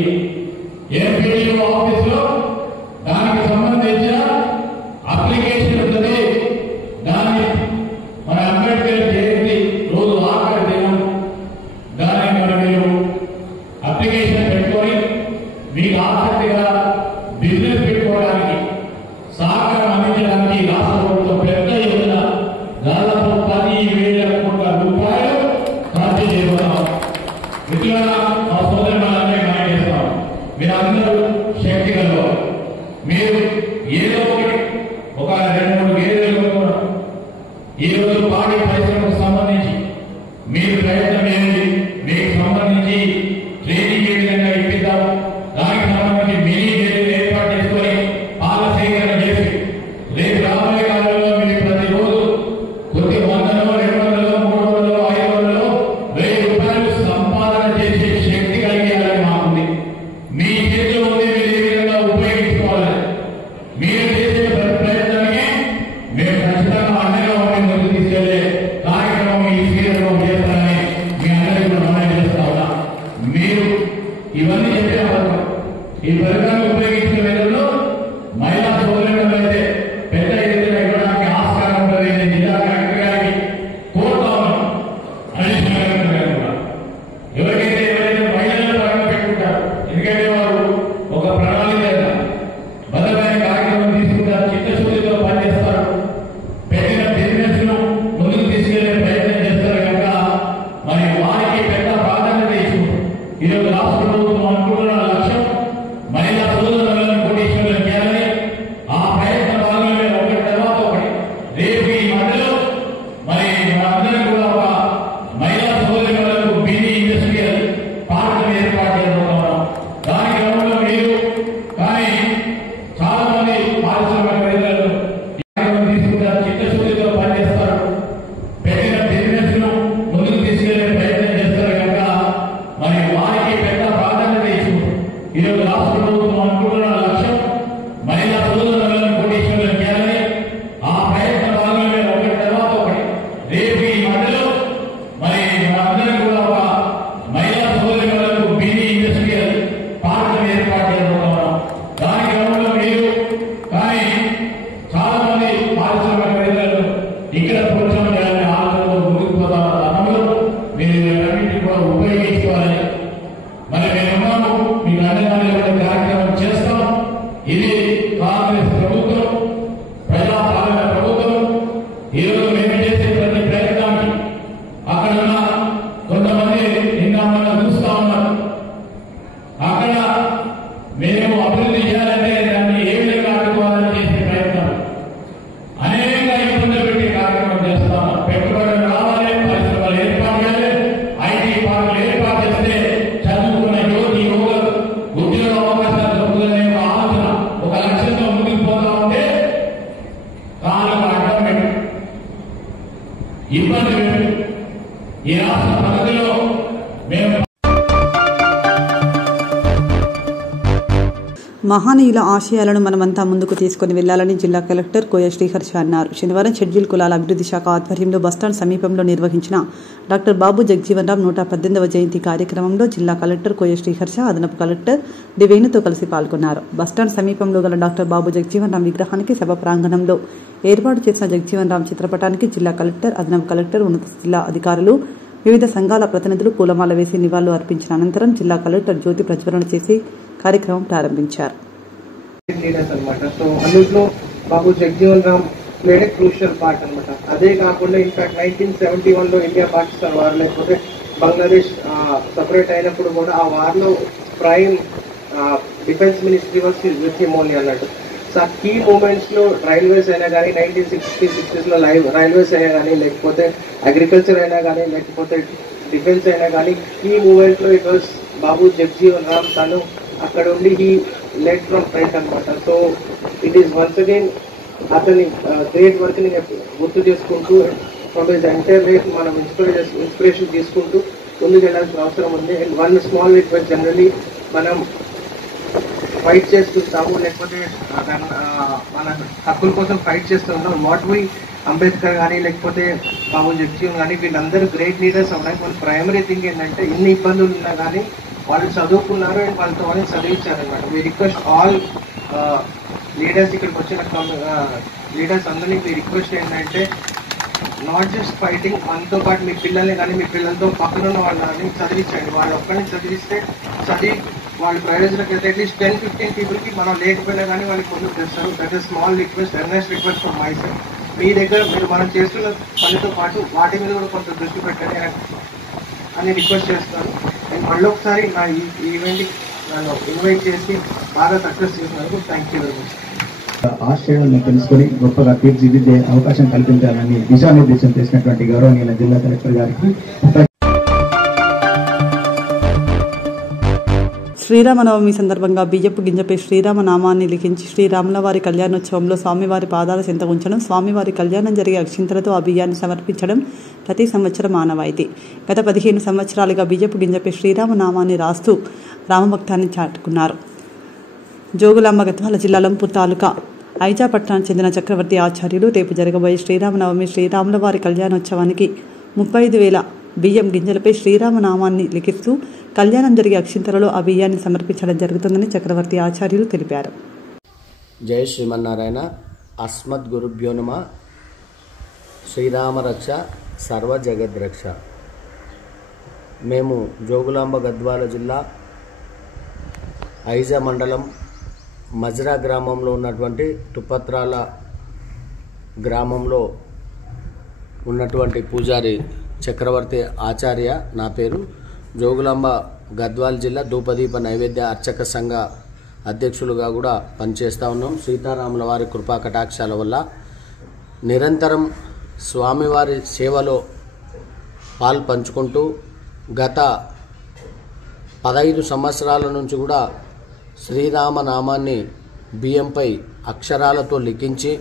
ఎంపీడీఓ ఆఫీసులో దానికి సంబంధించిన అప్లికేషన్ ఉంటుంది. దాన్ని మన అంబేద్కర్ జయంతి రోజు ఆఖరి దినం దాన్ని మీరు అప్లికేషన్ పెట్టుకొని మీకు ఆసక్తిగా బిజినెస్ పెట్టుకోవడానికి సహకారం అందించడానికి రాష్ట్ర ప్రభుత్వం పెద్ద ఎత్తున దాదాపు 10,000 కోట్ల రూపాయలు ఖర్చు చేయబోతున్నాం. ఇటీవల మా సోదరులందరినీ న్యాయం చేస్తాం. మీరు అందరూ శక్తి కలవారు. మీరు ఏదో ఒక 2-3 గేదెలు కొనుక్కున్నారు. ఈ రోజు పాడి పరిశ్రమకు సంబంధించి మీరు ప్రయత్నం చేయండి. మీకు సంబంధించి ట్రైనింగ్ ఏ విధంగా ఇప్పిద్దాం, దానికి సంబంధించి మినీ గేదెలు ఏర్పాటు చేసుకొని పాల సేకరణ చేసి రేపు రాబోయే కాలంలో మీరు ప్రతిరోజు కొద్ది 100, 200, 300, 500, 1000 రూపాయలు సంపాదన చేసే శక్తి కలిగేయాలని మాకుంది. మీ చేతిలో ఉంది, మీరు ఏ విధంగా ఉపయోగించుకోవాలి. మీరు చేసే ప్రయత్నానికి మేము ఖచ్చితంగా అండగా ఉండి ముందుకు తీసుకెళ్లే కార్యక్రమం ఈ శ్రీరంగం చేస్తారని మీ అందరికీ మనం చేస్తా ఉన్నా. మీరు ఇవన్నీ చెప్పే పథకం ఈ పథకాన్ని ఉపయోగించిన వేళల్లో మహిళా సోదరులు అయితే పెద్ద ఎత్తున ఇవ్వడానికి ఆస్కారం ఉంటుంది. జిల్లా కలెక్టర్ గారికి కోరుతా ఉన్నాం, అడిషనల్ కలెక్టర్ గారు కూడా ఎవరైతే మహిళలను పక్కన పెట్టుకుంటారు. ఎందుకంటే వారు ఒక ప్రణాళిక బలమైన కార్యక్రమం తీసుకుంటారు, చిత్తశుద్ధితో పనిచేస్తారు, పెట్టిన బిజినెస్ ను ముందుకు తీసుకెళ్లే ప్రయత్నం చేస్తారు కనుక మరి వారికి పెద్ద ప్రాధాన్యత ఇస్తుంది. ఈరోజు రాష్ట్ర ప్రభుత్వం అనుకుంటున్న లక్ష్యం మహిళా సోదరులను కోటీశ్వరులను చేయాలని. ఆ ప్రయత్న భాగంలో ఒకటి తర్వాత ఒకటి రేపు ఈ మధ్యలో మరి మనందరం కూడా ఒక మహిళా సోదరులకు మినీ ఇండస్ట్రియల్ పార్క్ ఏర్పాటు చేయబోతున్నాం. దాని క్రమంలో మీరు కానీ చాలా మంది పారిశ్రామికవేత్తలు తీసుకుంటారు, చిత్తశుద్ధితో పనిచేస్తారు, పెట్టిన బిజినెస్ ను ముందుకు తీసుకెళ్లే ప్రయత్నం చేస్తారు కనుక మరి వారికి పెద్ద ప్రాధాన్యత ఇస్తుంది. ఈరోజు రాష్ట్ర ప్రభుత్వం అనుకుంటున్న లక్ష్యం మహిళా సోదరులను కోటీశ్వరులను చేయాలని. ఆ ప్రయత్న భాగంలో ఒకటి తర్వాత ఒకటి రేపు ఈ మధ్యలో మరి మనందరం కూడా ఒక మహిళా సోదరులకు మినీ ఇండస్ట్రియల్ పార్క్ ఏర్పాటు చేయబోతున్నాం. దాని క్రమంలో మీరు కానీ చాలా మంది పారిశ్రామికవేత్తలు ఇక్కడ ప్రోత్సాహం చేయాలని ఆలోచనతో ముందుకు పోతున్న తరంలో మీరు వీటన్నింటినీ కూడా ఉపయోగించుకోవాలని మరి మేమున్నాము. మీకు అండగా కార్యక్రమం చేస్తాం. ఇది కాంగ్రెస్ ప్రభుత్వం, ప్రజాపాలన ప్రభుత్వం. ఈరోజు మేము చేసే ప్రతి ప్రయత్నానికి అక్కడ ఉన్న కొంతమంది నిన్న మనం చూస్తా ఉన్నారు. అక్కడ మేము అభివృద్ధి చేయాలంటే దాన్ని ఏ విధంగా అడ్డుకోవాలని చేసే ప్రయత్నం అనేక ఇబ్బందులు పెట్టే కార్యక్రమం చేస్తాం. పెట్టుబడులు రావాలి, పరిశ్రమలు ఏర్పాటు చేయాలి, ఐటీ పార్కులు ఏర్పాటు చేస్తే చదువుకున్న యువతి యువకులు ఉద్యోగ అవకాశాలు దొరుకుతుందనే ఒక ఆలోచన, ఒక లక్ష్యంతో ముందుకు పోతా ఉంటే కాలకు అడ్డం పెట్టి ఇబ్బంది పెట్టి ఈ రాష్ట్ర ప్రగతిలో మేము మహానీయుల ఆశయాలను మనమంతా ముందుకు తీసుకుని వెళ్లాలని జిల్లా కలెక్టర్ కోయ శ్రీహర్ష అన్నారు. శనివారం షెడ్యూల్ కులాల అభివృద్ధి శాఖ ఆధ్వర్యంలో బస్టాండ్ సమీపంలో నిర్వహించిన డాక్టర్ బాబు జగజీవన్ రామ్ 118వ జయంతి కార్యక్రమంలో జిల్లా కలెక్టర్ కోయ శ్రీహర్ష, అదనపు కలెక్టర్ దివేణుతో కలిసి పాల్గొన్నారు. బస్టాండ్ సమీపంలో గల డాక్టర్ బాబు జగజీవన్ రామ్ విగ్రహానికి సభ ప్రాంగణంలో ఏర్పాటు చేసిన జగజీవన్ రామ్ చిత్రపటానికి జిల్లా కలెక్టర్, అదనపు కలెక్టర్, ఉన్నత జిల్లా అధికారులు, వివిధ సంఘాల ప్రతినిధులు పూలమాల వేసి నివాళులు అర్పించిన అనంతరం జిల్లా కలెక్టర్ జ్యోతి ప్రజ్వలన చేసి కార్యక్రమం ప్రారంభించారు. సో అందులో Babu Jagjivan Ram played a crucial part అనమాట. అదే కాకుండా ఇన్ఫాక్ట్ 1971లో ఇండియా పాకిస్తాన్ వార్ లేకపోతే బంగ్లాదేశ్ సపరేట్ అయినప్పుడు కూడా ఆ వార్లో prime defence ministry was with him only అన్నట్టు. సో ఆ కీ మూమెంట్స్లో రైల్వేస్ అయినా కానీ 1960s రైల్వేస్ అయినా కానీ లేకపోతే అగ్రికల్చర్ అయినా కానీ లేకపోతే డిఫెన్స్ అయినా కానీ కీ మూమెంట్లో ఇట్ వాజ్ బాబు జగజీవన్ రామ్. తను అక్కడ ఉండి హీ లెడ్ ఫ్రమ్ ఫ్రంట్ అనమాట. So it is once again అతని గ్రేట్ వర్క్ని గుర్తు చేసుకుంటూ ఫ్రమ్ హిస్ ఎంటైర్ లైఫ్ మనం ఇన్స్పిరేషన్ తీసుకుంటూ ముందుకు వెళ్ళాల్సిన అవసరం ఉంది. And one small request, generally మనం ఫైట్ చేస్తుంటాము, లేకపోతే మన హక్కుల కోసం ఫైట్ చేస్తుంటాం. వాట్ వి అంబేద్కర్ కానీ లేకపోతే బాబు జగజీవన్ కానీ వీళ్ళందరూ గ్రేట్ లీడర్స్ ఉన్నాయి. మన ప్రైమరీ థింగ్ ఏంటంటే ఇన్ని ఇబ్బందులు ఉన్నా కానీ వాళ్ళు చదువుకున్నారు అండ్ వాళ్ళతో వాళ్ళని చదివించారనమాట. మీ రిక్వెస్ట్ ఆల్ లీడర్స్, ఇక్కడికి వచ్చిన లీడర్స్ అందరినీ మీ రిక్వెస్ట్ ఏంటంటే నాట్ జస్ట్ ఫైటింగ్, మనతో పాటు మీ పిల్లల్ని కానీ మీ పిల్లలతో పక్కన ఉన్న వాళ్ళని చదివించండి. వాళ్ళు ఒక్కరిని చదివిస్తే చదివి వాళ్ళ ప్రయోజనకి అయితే అట్లీస్ట్ 10-15 పీపుల్కి మనం లేకపోయినా కానీ వాళ్ళకి పొందుకు తెస్తారు. That is small request, earnest request from my side. మీ దగ్గర మీరు మనం చేస్తున్న పనితో పాటు వాటి మీద కూడా కొంత దృష్టి పెట్టండి అని రిక్వెస్ట్ చేస్తాను. నేను మళ్ళీ ఒకసారి నా ఈ ఈవెంట్కి నన్ను ఇన్వైట్ చేసి బాగా సక్సెస్ చేసినందుకు థ్యాంక్ యూ వెరీ మచ్. ఆశయాలను తెలుసుకొని గొప్పగా తీర్చిదిద్దే అవకాశం కల్పించాలని దిశానిర్దేశం చేసినటువంటి గౌరవనీయుల జిల్లా కలెక్టర్ గారికి. శ్రీరామనవమి సందర్భంగా బియ్యపు గింజపై శ్రీరామనామాన్ని లిఖించి శ్రీరాముల వారి కళ్యాణోత్సవంలో స్వామివారి పాదాల చెంత ఉంచడం, స్వామివారి కళ్యాణం జరిగే అక్షింతలతో ఆ బియ్యాన్ని సమర్పించడం ప్రతి సంవత్సరం ఆనవాయితీ. గత 15 సంవత్సరాలుగా బియ్యపు గింజపై శ్రీరామనామాన్ని రాస్తూ రామభక్తాన్ని చాటుకున్నారు. జోగులాంబ గద్వాల జిల్లా లంపూర్ తాలూకా ఐజా పట్టణానికి చెందిన చక్రవర్తి ఆచార్యులు రేపు జరగబోయే శ్రీరామనవమి శ్రీరాముల వారి కళ్యాణోత్సవానికి 35,000 బియ్యం గింజలపై శ్రీరామనామాన్ని లిఖిస్తూ కళ్యాణం జరిగే అక్షింతలలో ఆ బియ్యాన్ని సమర్పించడం జరుగుతుందని చక్రవర్తి ఆచార్యులు తెలిపారు. జై శ్రీమన్నారాయణ. అస్మద్ గురుభ్యో నమః. శ్రీరామరక్ష సర్వ జగద్రక్ష. మేము జోగులాంబ గద్వాల జిల్లా ఐజా మండలం మజ్రా గ్రామంలో ఉన్నటువంటి తుపత్రాల గ్రామంలో ఉన్నటువంటి పూజారి చక్రవర్తి ఆచార్య నా పేరు. జోగులాంబ గద్వాల్ జిల్లా ధూపదీప నైవేద్య అర్చక సంఘ అధ్యక్షులుగా కూడా పనిచేస్తూ ఉన్నాం. సీతారాముల వారి కృపా కటాక్షాల వల్ల నిరంతరం స్వామివారి సేవలో పాలు పంచుకుంటూ గత 15 సంవత్సరాల నుంచి కూడా శ్రీరామనామాన్ని బియ్యంపై అక్షరాలతో లిఖించి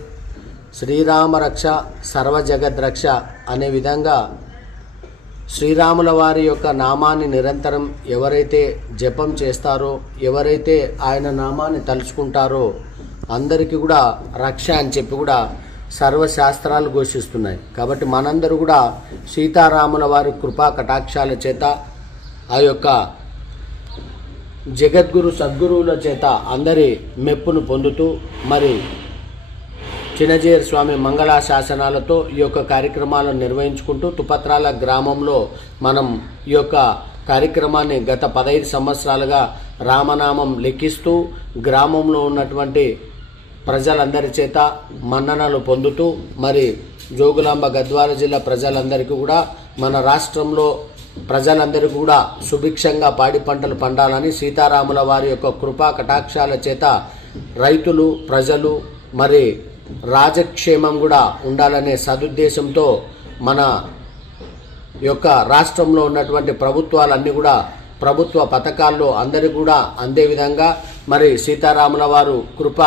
శ్రీరామరక్ష సర్వజగద్రక్ష అనే విధంగా శ్రీరాముల వారి యొక్క నామాన్ని నిరంతరం ఎవరైతే జపం చేస్తారో, ఎవరైతే ఆయన నామాన్ని తలుచుకుంటారో అందరికీ కూడా రక్ష అని చెప్పి కూడా సర్వశాస్త్రాలు ఘోషిస్తున్నాయి. కాబట్టి మనందరూ కూడా సీతారాముల వారి కృపా కటాక్షాల చేత ఆ యొక్క జగద్గురు సద్గురువుల చేత అందరి మెప్పును పొందుతూ మరి చిన్నజీయర్ స్వామి మంగళాశాసనాలతో ఈ యొక్క కార్యక్రమాలను నిర్వహించుకుంటూ తుపత్రాల గ్రామంలో మనం ఈ యొక్క కార్యక్రమాన్ని గత 15 సంవత్సరాలుగా రామనామం లెక్కిస్తూ గ్రామంలో ఉన్నటువంటి ప్రజలందరి చేత మన్ననలు పొందుతూ మరి జోగులాంబ గద్వాల జిల్లా ప్రజలందరికీ కూడా మన రాష్ట్రంలో ప్రజలందరికీ కూడా సుభిక్షంగా పాడి పంటలు పండాలని సీతారాముల వారి యొక్క కృపా కటాక్షాల చేత రైతులు ప్రజలు మరి రాజక్షేమం కూడా ఉండాలనే సదుద్దేశంతో మన యొక్క రాష్ట్రంలో ఉన్నటువంటి ప్రభుత్వాలన్నీ కూడా ప్రభుత్వ పథకాల్లో అందరికీ కూడా అందే విధంగా మరి సీతారాముల వారు కృప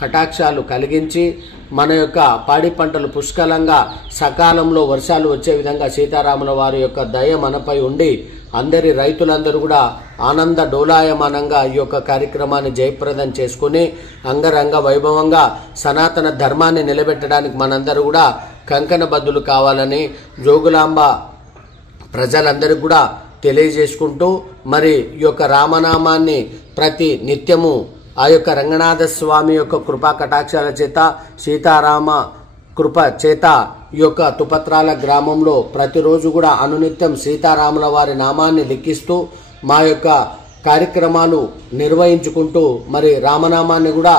కటాక్షాలు కలిగించి మన యొక్క పాడి పంటలు పుష్కలంగా సకాలంలో వర్షాలు వచ్చే విధంగా సీతారాముల వారి యొక్క దయ మనపై ఉండి అందరి రైతులందరూ కూడా ఆనంద డోలాయమానంగా ఈ యొక్క కార్యక్రమాన్ని జయప్రదం చేసుకుని అంగరంగ వైభవంగా సనాతన ధర్మాన్ని నిలబెట్టడానికి మనందరూ కూడా కంకణబద్దులు కావాలని జోగులాంబ ప్రజలందరికీ కూడా తెలియజేసుకుంటూ మరి ఈ యొక్క రామనామాన్ని ప్రతి నిత్యము ఆ యొక్క రంగనాథ స్వామి యొక్క కృపా కటాక్షాల చేత సీతారామ కృప చేత ఈ యొక్క తుపత్రాల గ్రామంలో ప్రతిరోజు కూడా అనునిత్యం సీతారాముల వారి నామాన్ని లిఖిస్తూ మా యొక్క కార్యక్రమాలు నిర్వహించుకుంటూ మరి రామనామాన్ని కూడా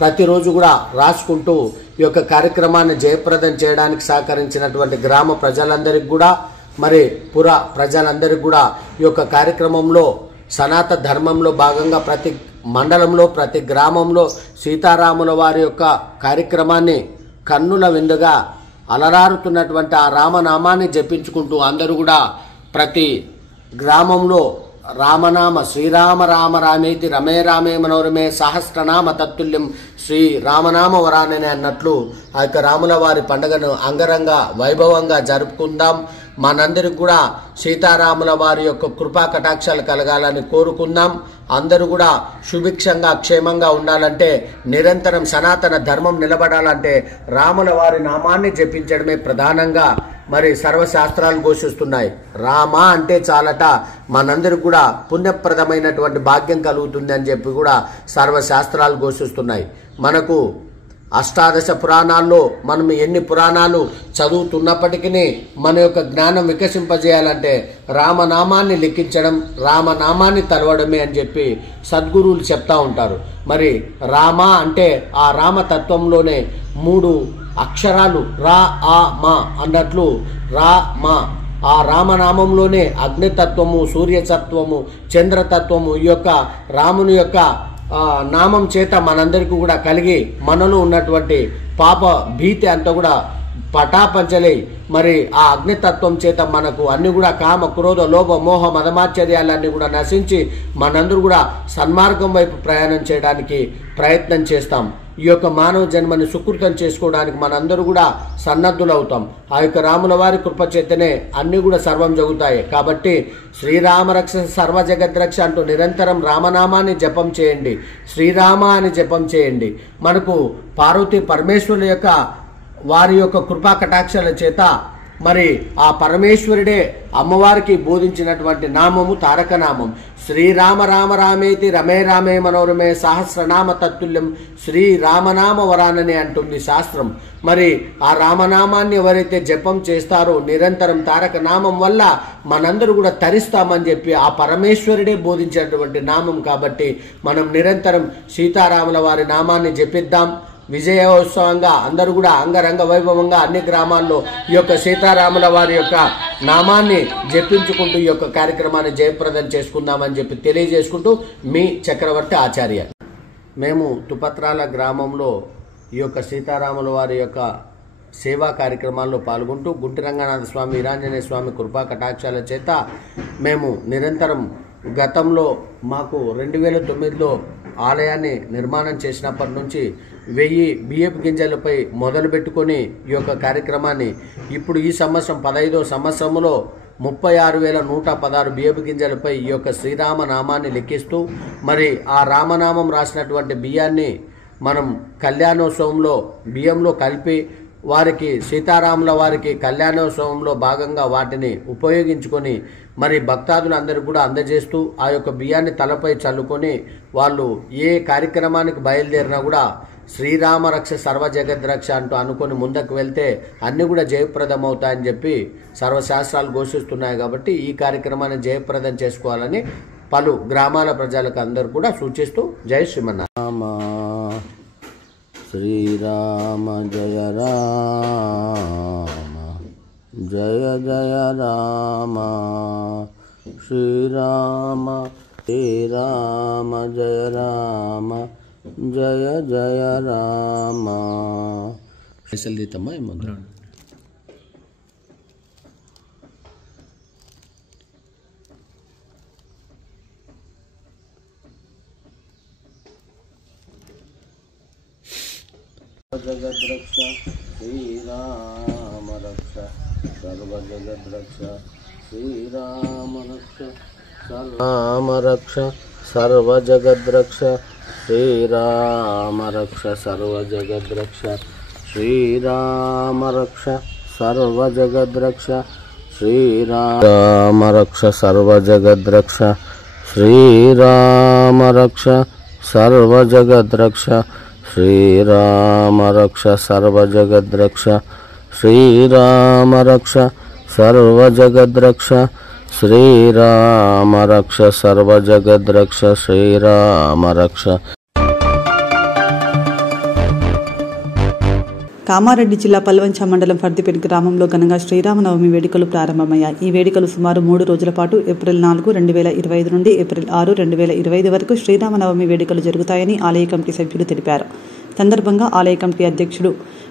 ప్రతిరోజు కూడా రాసుకుంటూ ఈ యొక్క కార్యక్రమాన్ని జయప్రదం చేయడానికి సహకరించినటువంటి గ్రామ ప్రజలందరికీ కూడా మరి పుర ప్రజలందరికీ కూడా ఈ యొక్క కార్యక్రమంలో సనాతన ధర్మంలో భాగంగా ప్రతి మండలంలో ప్రతి గ్రామంలో సీతారాముల వారి యొక్క కార్యక్రమాన్ని కన్నుల విందుగా అలరారుతున్నటువంటి ఆ రామనామాన్ని జపించుకుంటూ అందరూ కూడా ప్రతి గ్రామంలో రామనామ శ్రీరామ రామ రామేతి రమే రామే మనోరమే సహస్రనామ తత్తుల్యం శ్రీ రామనామ వరానని అన్నట్లు ఆ యొక్క రాముల వారి పండుగను అంగరంగ వైభవంగా జరుపుకుందాం. మనందరికి కూడా సీతారాముల వారి యొక్క కృపా కటాక్షాలు కలగాలని కోరుకుందాం. అందరూ కూడా సుభిక్షంగా క్షేమంగా ఉండాలంటే, నిరంతరం సనాతన ధర్మం నిలబడాలంటే రాముల వారి నామాన్ని జపించడమే ప్రధానంగా మరి సర్వశాస్త్రాలు ఘోషిస్తున్నాయి. రామ అంటే చాలట మనందరికి కూడా పుణ్యప్రదమైనటువంటి భాగ్యం కలుగుతుంది అని చెప్పి కూడా సర్వశాస్త్రాలు ఘోషిస్తున్నాయి. మనకు అష్టాదశ పురాణాల్లో మనం ఎన్ని పురాణాలు చదువుతున్నప్పటికీ మన యొక్క జ్ఞానం వికసింపజేయాలంటే రామనామాన్ని లిఖించడం, రామనామాన్ని తలవడమే అని చెప్పి సద్గురువులు చెప్తా ఉంటారు. మరి రామ అంటే ఆ రామతత్వంలోనే 3 అక్షరాలు రా ఆ మా అన్నట్లు రా మా, ఆ రామనామంలోనే అగ్నితత్వము, సూర్యతత్వము, చంద్రతత్వము ఈ యొక్క రాముని యొక్క నామం చేత మనందరికీ కూడా కలిగి మనలో ఉన్నటువంటి పాప భీతి అంతా కూడా పటాపంచలై మరి ఆ అగ్నితత్వం చేత మనకు అన్ని కూడా కామ క్రోధ లోభ మోహ మదమాశ్చర్యాలన్నీ కూడా నశించి మనందరూ కూడా సన్మార్గం వైపు ప్రయాణం చేయడానికి ప్రయత్నం చేస్తాం. ఈ యొక్క మానవ జన్మని సుకృతం చేసుకోవడానికి మనందరూ కూడా సన్నద్ధులవుతాం. ఆ యొక్క రాముల వారి కృప చేతనే అన్ని కూడా సర్వం జరుగుతాయి. కాబట్టి శ్రీరామరక్ష సర్వ జగద్రక్ష అంటూ నిరంతరం రామనామాన్ని జపం చేయండి, శ్రీరామ అని జపం చేయండి. మనకు పార్వతీ పరమేశ్వరుల యొక్క వారి యొక్క కృపా కటాక్షాల చేత మరి ఆ పరమేశ్వరుడే అమ్మవారికి బోధించినటువంటి నామము తారక నామం. శ్రీరామ రామ రామేతి రమే రామే మనోరమే సహస్రనామ తత్తుల్యం శ్రీరామనామ వరానని అంటుంది శాస్త్రం. మరి ఆ రామనామాన్ని ఎవరైతే జపం చేస్తారో నిరంతరం తారక నామం వల్ల మనందరూ కూడా తరిస్తామని చెప్పి ఆ పరమేశ్వరుడే బోధించినటువంటి నామం. కాబట్టి మనం నిరంతరం సీతారాముల వారి నామాన్ని జపిద్దాం. విజయోత్సవంగా అందరూ కూడా అంగరంగ వైభవంగా అన్ని గ్రామాల్లో ఈ యొక్క సీతారాముల వారి యొక్క నామాన్ని జపించుకుంటూ ఈ యొక్క కార్యక్రమాన్ని జయప్రదం చేసుకుందామని చెప్పి తెలియజేసుకుంటూ మీ చక్రవర్తి ఆచార్య. మేము తుపత్రాల గ్రామంలో ఈ యొక్క సీతారాముల వారి యొక్క సేవా కార్యక్రమాల్లో పాల్గొంటూ గుంటి రంగనాథ స్వామి, వీరాంజనేయ స్వామి కృపా కటాక్షాల చేత మేము నిరంతరం గతంలో మాకు 2009లో ఆలయాన్ని నిర్మాణం చేసినప్పటి నుంచి 1000 బియ్యపు గింజలపై మొదలు పెట్టుకొని ఈ యొక్క కార్యక్రమాన్ని ఇప్పుడు ఈ సంవత్సరం 15వ సంవత్సరంలో 36,116 బియ్యపు గింజలపై ఈ యొక్క శ్రీరామ నామాన్ని లెక్కిస్తూ మరి ఆ రామనామం రాసినటువంటి బియ్యాన్ని మనం కళ్యాణోత్సవంలో బియ్యంలో కలిపి వారికి సీతారాముల వారికి కళ్యాణోత్సవంలో భాగంగా వాటిని ఉపయోగించుకొని మరి భక్తాదులందరూ కూడా అందజేస్తూ ఆ యొక్క బియ్యాన్ని తలపై చల్లుకొని వాళ్ళు ఏ కార్యక్రమానికి బయలుదేరినా కూడా శ్రీరామ రక్ష సర్వ జగద్రక్ష అంటూ అనుకొని ముందుకు వెళ్తే అన్నీ కూడా జయప్రదం అవుతాయని చెప్పి సర్వశాస్త్రాలు ఘోషిస్తున్నాయి. కాబట్టి ఈ కార్యక్రమాన్ని జయప్రదం చేసుకోవాలని పలు గ్రామాల ప్రజలకు అందరూ కూడా సూచిస్తూ జై శ్రీమన్నారాయణ. శ్రీరామ జయ రామ జయ జయ రామ శ్రీరామ శ్రీరామ జయ రామ జయ జయ రామ. దీతమ్మా ముందు జగద్రక్ష శ్రీరామ రక్ష సర్వ జగద్రక్ష శ్రీరామ రక్ష రామ రక్ష సర్వ జగద్రక్ష శ్రీరామ రక్ష సర్వ జగద్రక్ష శ్రీరామ రక్ష సర్వ జగద్రక్ష శ్రీరామ రక్ష సర్వ జగద్రక్ష శ్రీరామ రక్ష సర్వ జగద్రక్ష శ్రీరామ రక్ష సర్వ జగద్రక్ష శ్రీరామ రక్ష సర్వ జగద్రక్ష శ్రీరామ రక్ష సర్వ జగద్రక్ష శ్రీరామ రక్ష. కామారెడ్డి జిల్లా పల్వంచ మండలం ఫర్దిపేట గ్రామంలో ఘనంగా శ్రీరామనవమి వేడుకలు ప్రారంభమయ్యాయి. ఈ వేడుకలు సుమారు 3 రోజుల పాటు ఏప్రిల్ 4, 2025 నుండి ఏప్రిల్ 6, 2025 వరకు శ్రీరామనవమి వేడుకలు జరుగుతాయని ఆలయ కమిటీ సభ్యులు తెలిపారు. సందర్భంగా ఆలయ కమిటీ అధ్యక్షుడు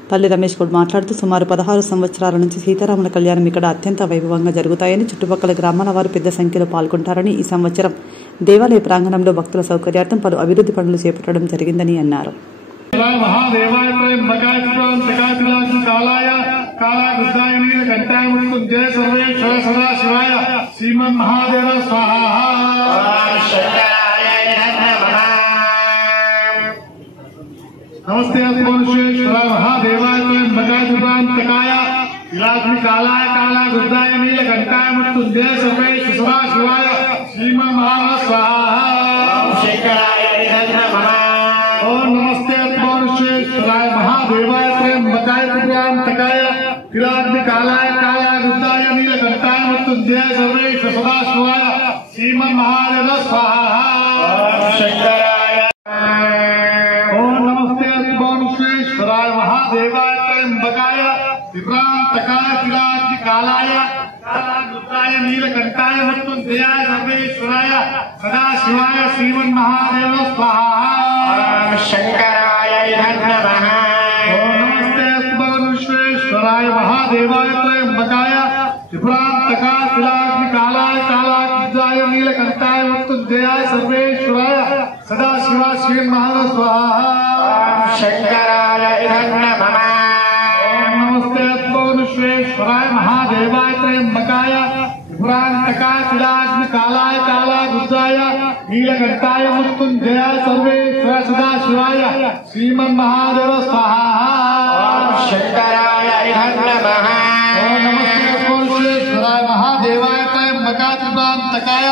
పల్లి రమేష్ గౌడ్ మాట్లాడుతూ సుమారు 16 సంవత్సరాల నుంచి సీతారాముల కళ్యాణం ఇక్కడ అత్యంత వైభవంగా జరుగుతాయని, చుట్టుపక్కల గ్రామాల వారు పెద్ద సంఖ్యలో పాల్గొంటారని, ఈ సంవత్సరం దేవాలయ ప్రాంగణంలో భక్తుల సౌకర్యార్థం పలు అభివృద్ధి పనులు చేపట్టడం జరిగిందని అన్నారు. महादेवाय त्र्यंबकाय कालाय कालाकृष्णाय नीलकंठाय मृत्युंजय सर्वेश्वर सदा शिवाय श्रीमन् महादेव स्वाहा। नमस्ते मनुष्येश्वराय महादेवाय त्र्यंबकाय त्रिपुरांतकाय विलासकालाय कालाकृष्णाय नीलकंठाय मृत्युंजय सर्वेश्वर सदा शिवाय श्रीमन् महादेव स्वाहा। ओम नमस्ते मनुष्येश्वराय महादेवाय त्र्यंबकाय त्रिपुरांतकाय विलासकालाय कालाकृष्णाय नीलकंठाय मृत्युंजय सर्वेश्वर सदा शिवाय श्रीमन् महादेव स्वाहा। मनुष्येश्वराय महादेवाय त्र्यंबकाय त्रिपुरांतकाय कालाय कालाकृष्णाय नीलकंठाय मृत्युंजयाय सर्वेश्वराय सदा शिवाय श्रीमन् महादेव स्वाहा। शंकराय नमः। ओम नमस्ते मनुष्येश्वराय महादेवाय त्र्यंबकाय त्रिपुरांतकाय कालाय कालाकृष्णाय नीलकंठाय मृत्युंजयाय सर्वेश्वराय सदा शिवाय श्रीमन् महादेव स्वाहा। शंकराय नमः। ओम नमस्ते मनुष्येश्वराय महादेवाय त्र्यंबकाय त्रिपुरांतकाय कालाय कालाकृष्णाय नीलकंठाय मृत्युंजयाय सर्वेश्वराय सदा शिवाय श्रीमन् महादेव स्वाहा। शंकराय नमः। ओम नमस्ते मनुष्येश्वराय महादेवाय त्र्यंबकाय त्रिपुरांतकाय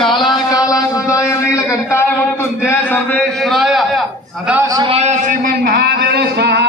कालाय कालाकृष्णाय नीलकंठाय मृत्युंजयाय सर्वेश्वराय सदा शिवाय श्रीमन् महादेव स्वाहा।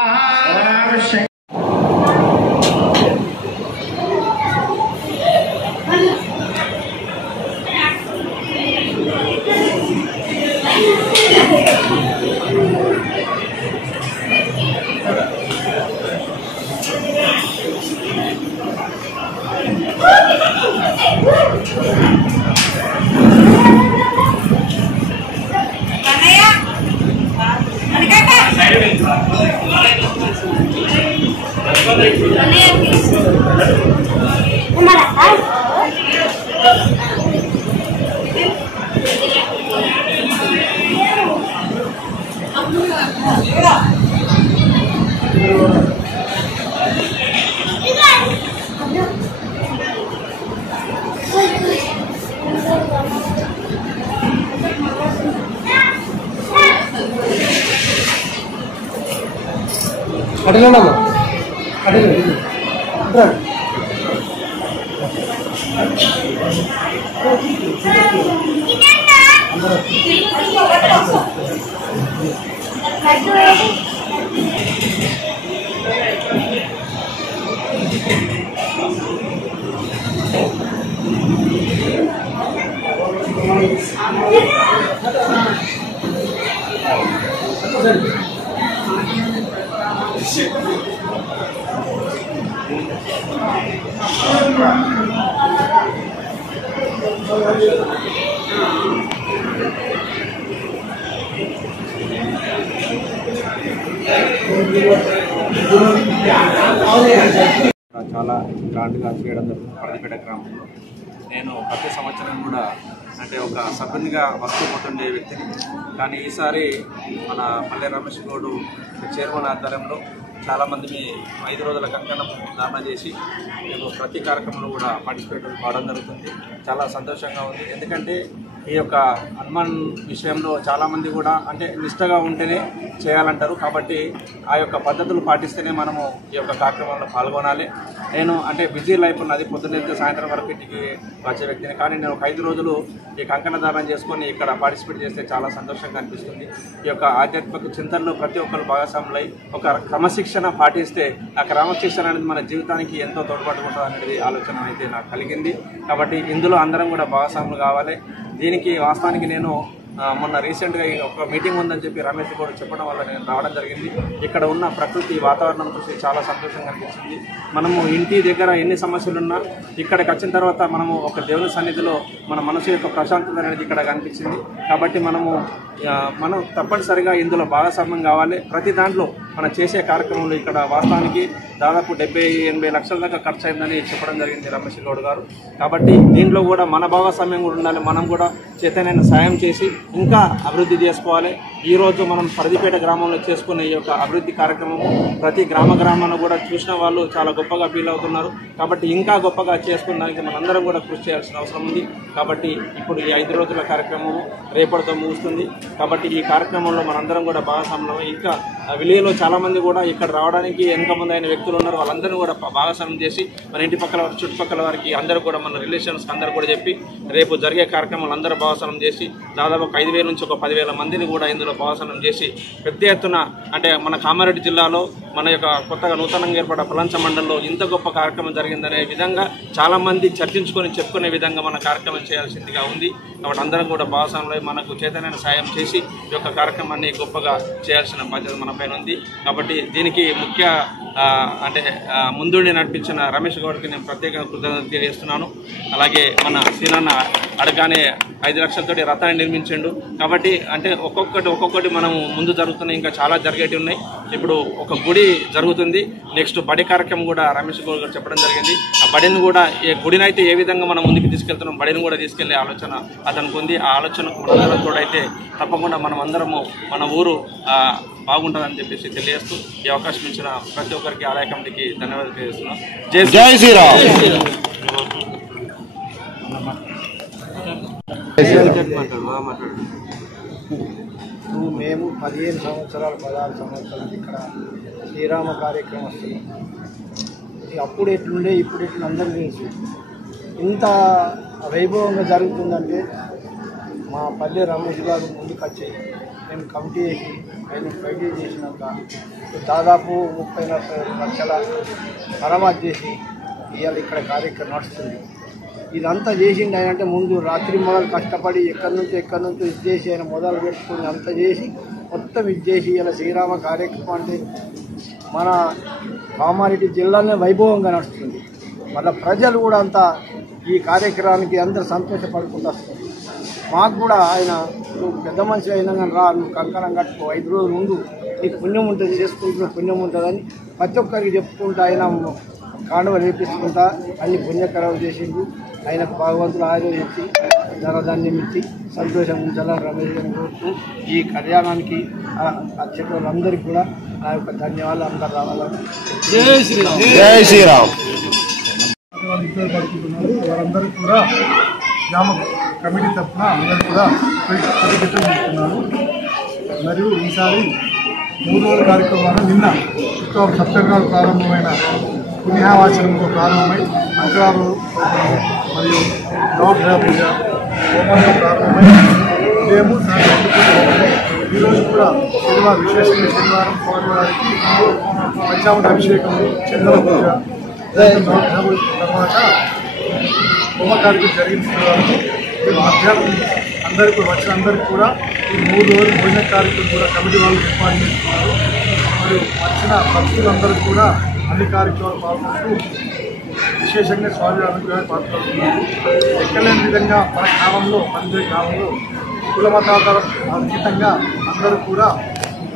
చాలా గ్రాండ్గా చేయడం జరుగుతుంది పర్దిపేట గ్రామంలో. నేను ప్రతి సంవత్సరం కూడా అంటే ఒక సభ్యునిగా వస్తుపోతుండే వ్యక్తిని, కానీ ఈసారి మన పల్లె రమేష్ గౌడ్ చైర్మన్ ఆధ్వర్యంలో చాలామంది 5 రోజుల కంకణం ధారణ చేసి మేము ప్రతి కార్యక్రమంలో కూడా పార్టిసిపేట్ కావడం జరుగుతుంది. చాలా సంతోషంగా ఉంది. ఎందుకంటే ఈ యొక్క హనుమాన్ విషయంలో చాలామంది కూడా అంటే నిష్టగా ఉంటేనే చేయాలంటారు. కాబట్టి ఆ యొక్క పద్ధతులు పాటిస్తేనే మనము ఈ యొక్క కార్యక్రమంలో పాల్గొనాలి. నేను అంటే బిజీ లైఫ్ ఉన్నది, పొద్దున్నే సాయంత్రం వరకు ఇంటికి వచ్చే వ్యక్తిని, కానీ నేను ఒక 5 రోజులు ఈ కంకణ ధారణ చేసుకొని ఇక్కడ పార్టిసిపేట్ చేస్తే చాలా సంతోషంగా అనిపిస్తుంది. ఈ యొక్క ఆధ్యాత్మిక చింతనలో ప్రతి ఒక్కరు భాగస్వాములై ఒక క్రమశిక్షణ పాటిస్తే ఆ క్రమశిక్షణ అనేది మన జీవితానికి ఎంతో తోడ్పడుకుంటుంది అనేది ఆలోచన అయితే నాకు కలిగింది. కాబట్టి ఇందులో అందరం కూడా భాగస్వాములు కావాలి. దీనికి వాస్తవానికి నేను మొన్న రీసెంట్గా ఒక మీటింగ్ ఉందని చెప్పి రమేష్ కూడా చెప్పడం వల్ల నేను రావడం జరిగింది. ఇక్కడ ఉన్న ప్రకృతి వాతావరణం చూసి చాలా సంతోషంగా అనిపించింది. మనము ఇంటి దగ్గర ఎన్ని సమస్యలున్నా ఇక్కడికి వచ్చిన తర్వాత మనము ఒక దేవుని సన్నిధిలో మన మనసు యొక్క ప్రశాంతత అనేది ఇక్కడ కనిపించింది. కాబట్టి మనం తప్పనిసరిగా ఇందులో భాగస్వామ్యం కావాలి. ప్రతి దాంట్లో మనం చేసే కార్యక్రమంలో ఇక్కడ వాస్తవానికి దాదాపు 70-80 లక్షల దాకా ఖర్చు అయిందని చెప్పడం జరిగింది రమేష్ గౌడ్ గారు. కాబట్టి దీంట్లో కూడా మన భాగస్వామ్యం కూడా ఉండాలి. మనం కూడా చేతనైన సాయం చేసి ఇంకా అభివృద్ధి చేసుకోవాలి. ఈరోజు మనం పరిధిపేట గ్రామంలో చేసుకునే ఈ యొక్క అభివృద్ధి కార్యక్రమము ప్రతి గ్రామాన్ని కూడా చూసిన వాళ్ళు చాలా గొప్పగా ఫీల్ అవుతున్నారు. కాబట్టి ఇంకా గొప్పగా చేసుకున్నానికి మనందరం కూడా కృషి చేయాల్సిన అవసరం ఉంది. కాబట్టి ఇప్పుడు ఈ 5 రోజుల కార్యక్రమము రేపటితో ముగుస్తుంది. కాబట్టి ఈ కార్యక్రమంలో మనందరం కూడా భాగస్వామ్యం ఇంకా విలేజ్లో చాలామంది కూడా ఇక్కడ రావడానికి వెనుక ముందు అయిన వ్యక్తులు ఉన్నారు. వాళ్ళందరినీ కూడా భాగస్వామ్యం చేసి మన ఇంటి పక్కల చుట్టుపక్కల వారికి అందరూ కూడా మన రిలేషన్స్ అందరూ కూడా చెప్పి రేపు జరిగే కార్యక్రమాలు అందరూ భాగస్వామ్యం చేసి దాదాపు 5,000 నుంచి ఒక 10,000 మందిని కూడా ఇందులో భాగస్వామ్యం చేసి పెద్ద ఎత్తున అంటే మన కామారెడ్డి జిల్లాలో మన యొక్క కొత్తగా నూతనంగా ఏర్పడ్డ పలంచ మండలంలో ఇంత గొప్ప కార్యక్రమం జరిగిందనే విధంగా చాలామంది చర్చించుకొని చెప్పుకునే విధంగా మన కార్యక్రమం చేయాల్సిందిగా ఉంది. కాబట్టి అందరం కూడా భాగస్వామ్యంలో మనకు చేతనైన సాయం చేసి ఈ యొక్క కార్యక్రమాన్ని గొప్పగా చేయాల్సిన బాధ్యత మన పైన ఉంది. కాబట్టి దీనికి ముఖ్య అంటే ముందుండి నడిపించిన రమేష్ గౌడ్కి నేను ప్రత్యేకంగా కృతజ్ఞతలు తెలియజేస్తున్నాను. అలాగే మన సీనన్న అడగానే 5 లక్షలతోటి రథాన్ని నిర్మించిండు. కాబట్టి అంటే ఒక్కొక్కటి మనం ముందు జరుగుతున్నాయి, ఇంకా చాలా జరిగేటివి ఉన్నాయి. ఇప్పుడు ఒక గుడి జరుగుతుంది, నెక్స్ట్ బడి కార్యక్రమం కూడా రమేష్ గౌడ్ గారు చెప్పడం జరిగింది. ఆ బడిని కూడా గుడిని అయితే ఏ విధంగా మనం ముందుకు తీసుకెళ్తున్నాం బడిని కూడా తీసుకెళ్లే ఆలోచన అతనికి ఉంది. ఆ ఆలోచనకు మనందరం తోడైతే తప్పకుండా మనం అందరము మన ఊరు బాగుంటుందని చెప్పేసి తెలియజేస్తూ ఈ అవకాశం ఇచ్చిన ప్రతి ఒక్కరికి ఆలయ కమిటీకి ధన్యవాదాలు తెలియజేస్తున్నాం. జై శ్రీరామ్. మేము 15 సంవత్సరాలు 16 సంవత్సరాలు ఇక్కడ శ్రీరామ కార్యక్రమం వస్తున్నాం. అప్పుడు ఎట్లుండే ఇప్పుడు ఎట్లు అందరికీ తెలుసు. ఇంత వైభవంగా జరుగుతుందంటే మా పల్లె రమేష్ గారు ముందుకు వచ్చి మేము కమిటీ వేసి ఆయన ఫైట్ చేసినాక దాదాపు 30-40 లక్షల మరమ్మతు చేసి ఇవాళ ఇక్కడ కార్యక్రమం నడుస్తుంది. ఇదంతా చేసిండు ఆయన అంటే ముందు రాత్రి మొదలు కష్టపడి ఎక్కడి నుంచి ఇది చేసి ఆయన మొదలు పెట్టుకుని అంతా చేసి మొత్తం ఇది చేసి ఇలా శ్రీరామ కార్యక్రమం అంటే మన కామారెడ్డి జిల్లానే వైభవంగా నడుస్తుంది. మళ్ళీ ప్రజలు కూడా అంతా ఈ కార్యక్రమానికి అందరూ సంతోషపడుకుంటూ వస్తుంది. మాకు కూడా ఆయన నువ్వు పెద్ద మనిషి అయినా కానీ రా, నువ్వు కంకణం కట్టుకో, 5 రోజులు ఉండు, నీకు పుణ్యం ఉంటుంది, చేసుకుంటున్న పుణ్యం ఉంటుందని ప్రతి ఒక్కరికి చెప్పుకుంటూ ఆయన కాండవ లేపించుకుంటా అన్ని పుణ్యకరాలు చేసిండు. ఆయనకు భగవంతులు ఆరోగ్యించి ధనధాన్యం ఇచ్చి సంతోషం ఉంచాలని రమేష్ గారిని కోరుతూ ఈ కళ్యాణానికి వచ్చే వాళ్ళందరికీ కూడా నా యొక్క ధన్యవాదాలు అందరూ రావాలని. జై శ్రీరామ్. జై శ్రీరామ్. వారందరూ కూడా గ్రామ కమిటీ తరఫున అందరూ కూడా కృతజ్ఞతలు చెప్తున్నాను. మరియు ఈసారి 3 రోజుల కార్యక్రమాలు నిన్న సప్తగ్రాలు ప్రారంభమైన పుణ్యవాచనంతో ప్రారంభమై అంకరాలు మరియు నవగ్రహ పూజ హోమంతో ప్రారంభమై ఉదయము ఈరోజు కూడా విశేషంగా శనివారం స్వామివారికి పంచామృత అభిషేకము, చంద్ర పూజ, నవగ్రహ పూజ తర్వాత హోమ కార్యక్రమం జరిగిన తర్వాత మధ్యాహ్నం అందరికీ వచ్చిన అందరికీ కూడా ఈ 3 రోజులు భోజన కార్యక్రమం కూడా కమిటీ వాళ్ళు ఏర్పాటు చేస్తున్నారు. మరియు వచ్చిన భక్తులందరూ కూడా అన్ని కార్యక్రమాలు పాల్గొంటూ విశేషంగా స్వామి అనుగ్రహాన్ని పాల్గొంటున్నారు. ఎక్కలేని విధంగా మన గ్రామంలో కుల మతాల అతీతంగా అందరూ కూడా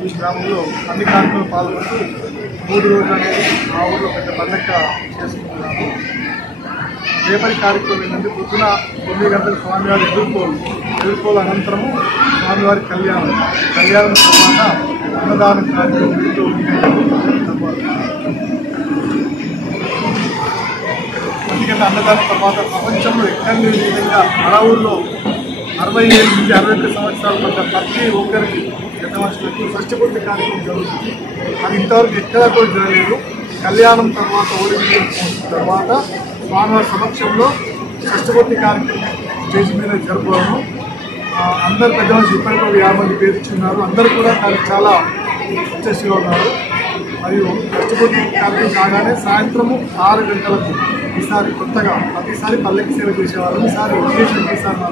ఈ గ్రామంలో అన్ని కార్యక్రమాలు పాల్గొంటూ 3 రోజులు అనేది మా ఊళ్ళో పెద్ద పండగ చేసుకుంటున్నాము. రేపటి కార్యక్రమం ఏంటంటే పొద్దున 9 గంటలకు స్వామివారి ఎదుర్కోలు అనంతరము స్వామివారి కళ్యాణం తర్వాత అన్నదానం కార్యక్రమం ఎందుకంటే అన్నదానం తర్వాత ప్రపంచంలో ఎక్కడ లేని విధంగా మన ఊళ్ళో 67 నుంచి 61 సంవత్సరాల మధ్య ప్రతి ఒక్కరికి పెద్ద మనుషులకు షష్ఠపూర్తి కార్యక్రమం జరుగుతుంది. అది ఇంతవరకు ఎక్కడా కూడా జరగలేదు. కళ్యాణం తర్వాత ఓడిపోయిన తర్వాత స్వామివారి సమక్షంలో షష్ఠపూర్తి కార్యక్రమం స్టేజ్ మీద జరుపుకోవడం. అందరు పెద్ద మనుషులు ఇప్పటికీ 50 మంది పేరు ఇచ్చున్నారు. అందరూ కూడా దానికి చాలా ఇంట్రెస్ట్గా ఉన్నారు. మరియు షష్ఠపూర్తి కార్యక్రమం కాగానే సాయంత్రము 6 గంటలకు ఈసారి కొత్తగా ప్రతిసారి పల్లెకి సేవ చేసేవారు. ఈసారి విశేషం చేశారు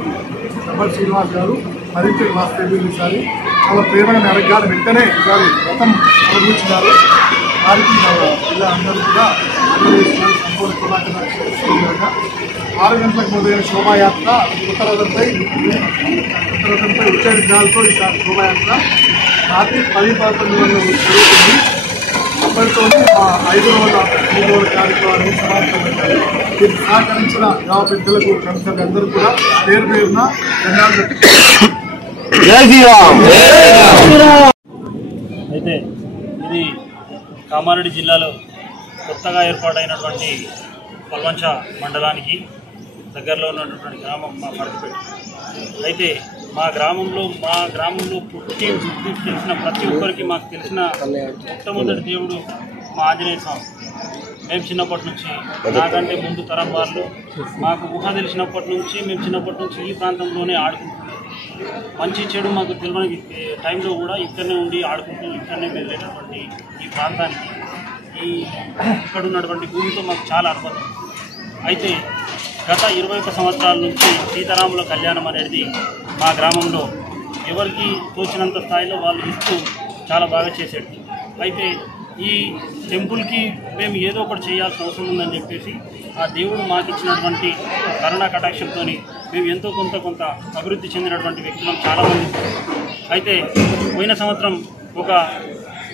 సబ్బర్ శ్రీనివాస్ గారు, మరింత వాస్తవ్యులు. ఈసారి చాలా ప్రేమగా అడగాలి వెంటనే ఈసారి వ్రతం అనుభవించినారు. వారికి ఇలా అందరూ కూడా సంపూర్ణ కులాచరణ 6 గంటలకు మొదలైన శోభాయాత్ర కొత్త రథంపై ఉచ్చ విగ్రహాలతో ఈసారి శోభాయాత్ర రాత్రి 10-11 జరుగుతుంది. అప్పటితో మా 5 రోజుల కార్యక్రమాన్ని సమాప్తమవుతాయి. దీనికి సహకరించిన గ్రామ పెద్దలకు కమిషనర్ అందరూ కూడా పేరు పేరున ధన్యవాదాలు. జై శ్రీరామ్. అయితే ఇది కామారెడ్డి జిల్లాలో కొత్తగా ఏర్పాటైనటువంటి పల్వంచ మండలానికి దగ్గరలో ఉన్నటువంటి గ్రామం మా పడకపేట. అయితే మా గ్రామంలో పుట్టి తెలిసిన ప్రతి ఒక్కరికి మాకు తెలిసిన మొట్టమొదటి దేవుడు మా ఆంజనేయ స్వామి. మేము చిన్నప్పటి నుంచి, నాకంటే ముందు తరం వాళ్ళు, మాకు ఊహ తెలిసినప్పటి నుంచి మేము చిన్నప్పటి నుంచి ఈ ప్రాంతంలోనే ఆడుకుంటున్నాం. మంచి చెడు మాకు తెలియని టైంలో కూడా ఇక్కడనే ఉండి ఆడుకుంటూ ఇక్కడనే వెళ్ళేటటువంటి ఈ ప్రాంతానికి ఇక్కడ ఉన్నటువంటి భూమితో మాకు చాలా అనుబంధం. అయితే గత 21 సంవత్సరాల నుంచి సీతారాముల కళ్యాణం అనేది మా గ్రామంలో ఎవరికి తోచినంత స్థాయిలో వాళ్ళు ఇస్తూ చాలా బాగా చేసేది. అయితే ఈ టెంపుల్కి మేము ఏదో ఒకటి చేయాల్సిన అవసరం ఉందని చెప్పేసి ఆ దేవుడు మాకు ఇచ్చినటువంటి కరుణా కటాక్షంతో మేము ఎంతో కొంత అభివృద్ధి చెందినటువంటి వ్యక్తులం చాలామంది. అయితే పోయిన సంవత్సరం ఒక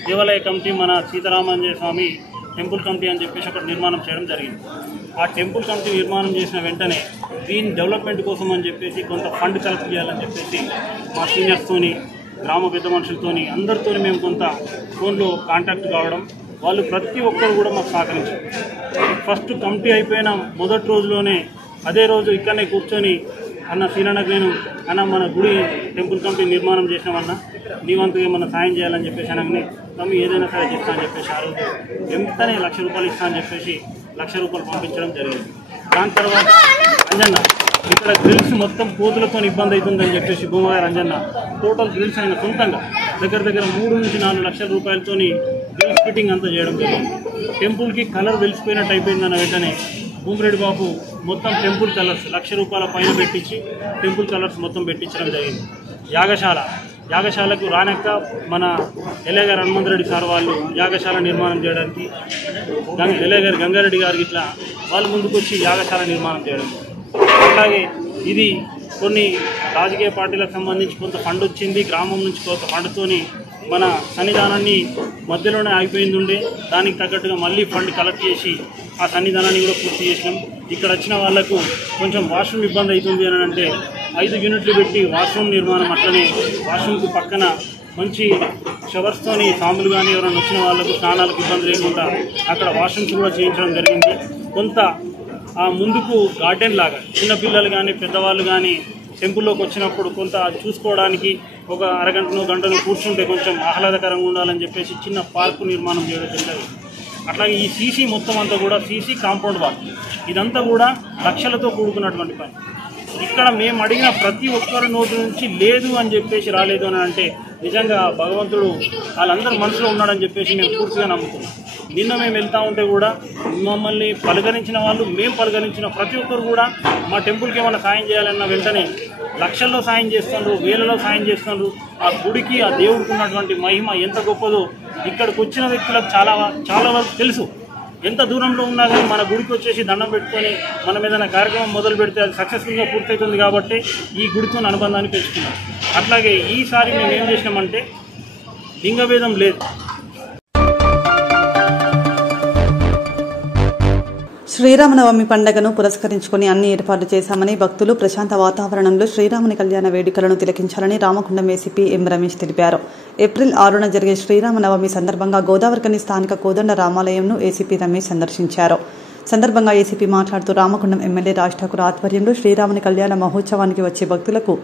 దేవాలయ కమిటీ మన సీతారామాంజనేయ స్వామి టెంపుల్ కమిటీ అని చెప్పేసి ఒకటి నిర్మాణం చేయడం జరిగింది. ఆ టెంపుల్ కమిటీ నిర్మాణం చేసిన వెంటనే దీని డెవలప్మెంట్ కోసం అని చెప్పేసి కొంత ఫండ్ కలెక్ట్ చేయాలని చెప్పేసి మా సీనియర్స్తోని, గ్రామ పెద్ద మనుషులతోని అందరితో మేము కొంత ఫోన్లో కాంటాక్ట్ కావడం, వాళ్ళు ప్రతి ఒక్కరు కూడా మాకు సహకరించారు. ఫస్ట్ కమిటీ అయిపోయిన మొదటి రోజులోనే అదే రోజు ఇక్కడనే కూర్చొని అన్న సీనన్నకు నేను అన్న మన గుడి టెంపుల్ కమిటీ నిర్మాణం చేసినామన్నా నీ వంతుగా ఏమన్నా సాయం చేయాలని చెప్పేసి అనగానే తమ్మి ఏదైనా సరే చేస్తా అని చెప్పేసి ఆ రోజు వెంటనే ₹1,00,000 ఇస్తా అని చెప్పేసి ₹1,00,000 పంపించడం జరిగింది. దాని తర్వాత అంజన్న ఇక్కడ గ్రిల్స్ మొత్తం కోతులతో ఇబ్బంది అవుతుందని చెప్పేసి భూమగారు అంజన్న టోటల్ గ్రిల్స్ అయిన సొంతంగా దగ్గర 3 నుంచి 4 లక్షల రూపాయలతోని గ్రిల్స్ ఫిట్టింగ్ అంతా చేయడం జరిగింది. టెంపుల్కి కలర్ వెలిసిపోయినట్టు అయిపోయిందన్న వెంటనే భూమిరెడ్డి బాబు మొత్తం టెంపుల్ కలర్స్ ₹1,00,000 పైన పెట్టించి టెంపుల్ కలర్స్ మొత్తం పెట్టించడం జరిగింది. యాగశాలకు రానక్క మన ఎల్ఏగారు హనుమంతరెడ్డి సార్ వాళ్ళు యాగశాల నిర్మాణం చేయడానికి ఎల్ఏగారు గంగారెడ్డి గారికి ఇట్లా వాళ్ళు ముందుకు వచ్చి యాగశాల నిర్మాణం చేయడం. అలాగే ఇది కొన్ని రాజకీయ పార్టీలకు సంబంధించి కొంత ఫండ్ వచ్చింది, గ్రామం నుంచి కొంత ఫండ్తోని మన సన్నిధానాన్ని మధ్యలోనే ఆగిపోయింది ఉండే దానికి తగ్గట్టుగా మళ్ళీ ఫండ్ కలెక్ట్ చేసి ఆ సన్నిధానాన్ని కూడా పూర్తి చేసినాం. ఇక్కడ వచ్చిన వాళ్లకు కొంచెం వాష్రూమ్ ఇబ్బంది అవుతుంది అని అంటే 5 యూనిట్లు పెట్టి వాష్రూమ్ నిర్మాణం, అట్లనే వాష్రూమ్కి పక్కన మంచి షవర్స్తోని సాములు కానీ ఎవరైనా వచ్చిన వాళ్ళకు స్నానాలకు ఇబ్బంది లేకుండా అక్కడ వాష్రూమ్స్ కూడా చేయించడం జరిగింది. కొంత ఆ ముందుకు గార్డెన్ లాగా చిన్నపిల్లలు కానీ పెద్దవాళ్ళు కానీ టెంపుల్లోకి వచ్చినప్పుడు కొంత చూసుకోవడానికి ఒక అరగంటనో గంటనో కూర్చుంటే కొంచెం ఆహ్లాదకరంగా ఉండాలని చెప్పేసి చిన్న పార్కు నిర్మాణం చేయడం జరిగింది. అట్లాగే ఈ సీసీ మొత్తం అంతా కూడా సీసీ కాంపౌండ్ వాల్ ఇదంతా కూడా లక్షలతో కూడుకున్నటువంటి పని. ఇక్కడ మేము అడిగిన ప్రతి ఒక్కరి నోటి నుంచి లేదు అని చెప్పేసి రాలేదు అని అంటే నిజంగా భగవంతుడు వాళ్ళందరూ మనసులో ఉన్నాడని చెప్పేసి మేము పూర్తిగా నమ్ముతున్నాం. నిన్న మేము వెళ్తూ ఉంటే కూడా మమ్మల్ని పలకరించిన వాళ్ళు, మేము పలకరించిన ప్రతి ఒక్కరు కూడా మా టెంపుల్కి ఏమైనా సాయం చేయాలన్న వెంటనే లక్షల్లో సాయం చేస్తున్నారు, వేలలో సాయం చేస్తున్నారు. ఆ గుడికి ఆ దేవుడికి ఉన్నటువంటి మహిమ ఎంత గొప్పదో ఇక్కడికి వచ్చిన వ్యక్తులకు చాలా వరకు తెలుసు. ఎంత దూరంలో ఉన్నా కానీ మన గుడికి వచ్చేసి దండం పెట్టుకొని మనం ఏదైనా కార్యక్రమం మొదలు పెడితే అది సక్సెస్ఫుల్గా పూర్తవుతుంది కాబట్టి ఈ గుడితో అనుబంధాన్ని పెంచుకున్నాం. అట్లాగే ఈసారి మేము ఏం చేసినామంటే లింగభేదం లేదు. శ్రీరామనవమి పండుగను పురస్కరించుకుని అన్ని ఏర్పాట్లు చేశామని, భక్తులు ప్రశాంత వాతావరణంలో శ్రీరాముని కళ్యాణ వేడుకలను తిలకించాలని రామగుండం ఏసీపీ ఎం రమేష్ తెలిపారు. ఏప్రిల్ 6న జరిగే శ్రీరామనవమి సందర్భంగా గోదావరికని స్థానిక కోదండ రామాలయంను ఏసీపీ రమేష్ సందర్శించారు. సందర్భంగా ఏసీపీ మాట్లాడుతూ రామగుండం ఎమ్మెల్యే రాజ్ ఠాకూర్ ఆధ్వర్యంలో శ్రీరాముని కళ్యాణ మహోత్సవానికి వచ్చే భక్తులకు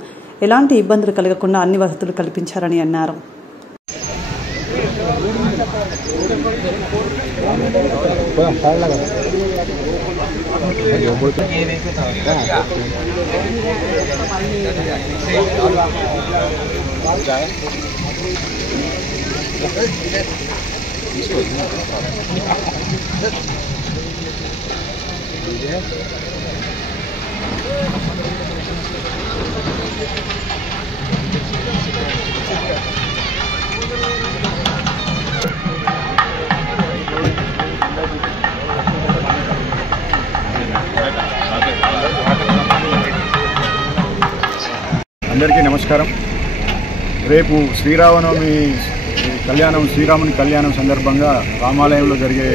ఎలాంటి ఇబ్బందులు కలగకుండా అన్ని వసతులు కల్పించారని అన్నారు. అందరికీ నమస్కారం. రేపు శ్రీరామనవమి కళ్యాణం, శ్రీరాముని కళ్యాణం సందర్భంగా రామాలయంలో జరిగే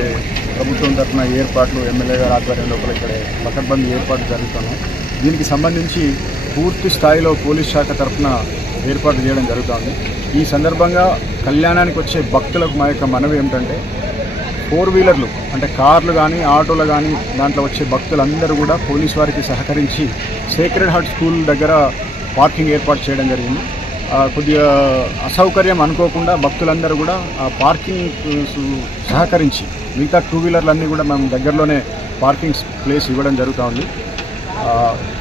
ప్రభుత్వం తరఫున ఏర్పాట్లు ఎమ్మెల్యే గారి ఆధ్వర్యం లోపల ఇక్కడ పకడ్బందీ ఏర్పాట్లు జరుగుతున్నాయి. దీనికి సంబంధించి పూర్తి స్థాయిలో పోలీస్ శాఖ తరఫున ఏర్పాటు చేయడం జరుగుతుంది. ఈ సందర్భంగా కళ్యాణానికి వచ్చే భక్తులకు మా యొక్క మనవి ఏమిటంటే 4 వీలర్లు అంటే కార్లు కానీ ఆటోలు కానీ దాంట్లో వచ్చే భక్తులందరూ కూడా పోలీస్ వారికి సహకరించి సేక్రెడ్ హార్ట్ స్కూల్ దగ్గర పార్కింగ్ ఏర్పాటు చేయడం జరిగింది. కొద్దిగా అసౌకర్యం అనుకోకుండా భక్తులందరూ కూడా ఆ పార్కింగ్ సహకరించి మిగతా 2 వీలర్లన్నీ కూడా మేము దగ్గరలోనే పార్కింగ్ ప్లేస్ ఇవ్వడం జరుగుతూ ఉంది.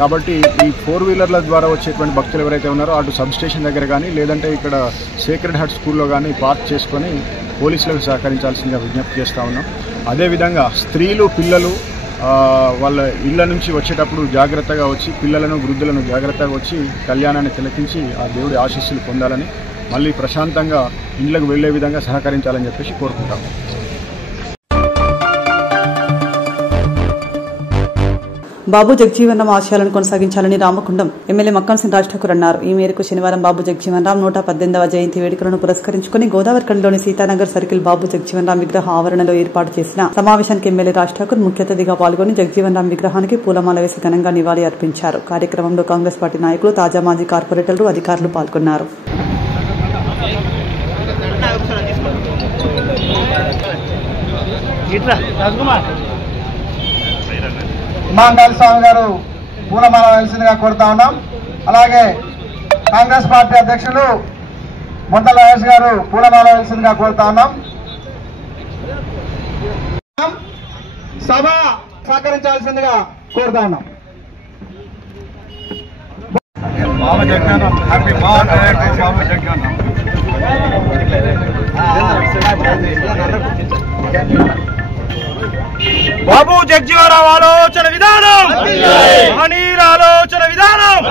కాబట్టి ఈ 4 వీలర్ల ద్వారా వచ్చేటువంటి భక్తులు ఎవరైతే ఉన్నారో అటు సబ్ స్టేషన్ దగ్గర కానీ లేదంటే ఇక్కడ సేక్రెడ్ హార్ట్ స్కూల్లో కానీ పార్క్ చేసుకొని పోలీసులకు సహకరించాల్సిందిగా విజ్ఞప్తి చేస్తూ ఉన్నాం. అదేవిధంగా స్త్రీలు, పిల్లలు వాళ్ళ ఇళ్ళ నుంచి వచ్చేటప్పుడు జాగ్రత్తగా వచ్చి పిల్లలను, వృద్ధులను జాగ్రత్తగా వచ్చి కళ్యాణాన్ని తిలకించి ఆ దేవుడి ఆశీస్సులు పొందాలని, మళ్ళీ ప్రశాంతంగా ఇళ్ళకు వెళ్లే విధంగా సహకరించాలని చెప్పేసి కోరుకుంటాం. బాబు జగజీవన్ రామ్ ఆశయాలను కొనసాగించాలని రామకుండం ఎమ్మెల్యే మక్కన్ సింగ్ రాజ్ ఠాకూర్ అన్నారు. ఈ మేరకు శనివారం బాబు జగజీవన్ రామ్ 118వ జయంతి వేడుకలను పురస్కరించుకుని గోదావరిఖండ్లోని సీతానగర్ సర్కిల్ బాబు జగజీవన్ రామ్ విగ్రహ ఆవరణలో ఏర్పాటు చేసిన సమావేశానికి ఎమ్మెల్యే రాజ్ ఠాకూర్ ముఖ్య అతిథిగా పాల్గొని జగజీవన్ రామ్ విగ్రహానికి పూలమాల వేసి ఘనంగా నివాళి అర్పించారు. కార్యక్రమంలో కాంగ్రెస్ పార్టీ నాయకులు, తాజా మాజీ కార్పొరేటర్లు, అధికారులు పాల్గొన్నారు. ఇమాందాల్ స్వామి గారు పూలమాల వేయాల్సిందిగా కోరుతా ఉన్నాం. అలాగే కాంగ్రెస్ పార్టీ అధ్యక్షులు మొంటల రాజేష్ గారు పూలమాల వేయాల్సిందిగా కోరుతా ఉన్నాం. సభ సహకరించాల్సిందిగా కోరుతా ఉన్నాం. బాబు జగజీవన్ రామ్ ఆలోచన విధానం, మహనీయుల ఆలోచన విధానం.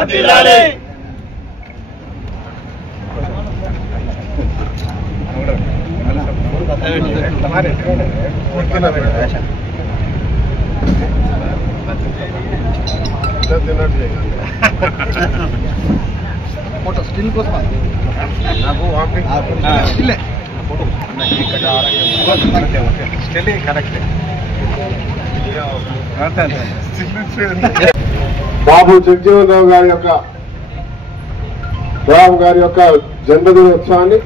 స్టిల్ కోసం బాబు జగజీవన్ రామ్ గారి యొక్క జన్మదినోత్సవాన్ని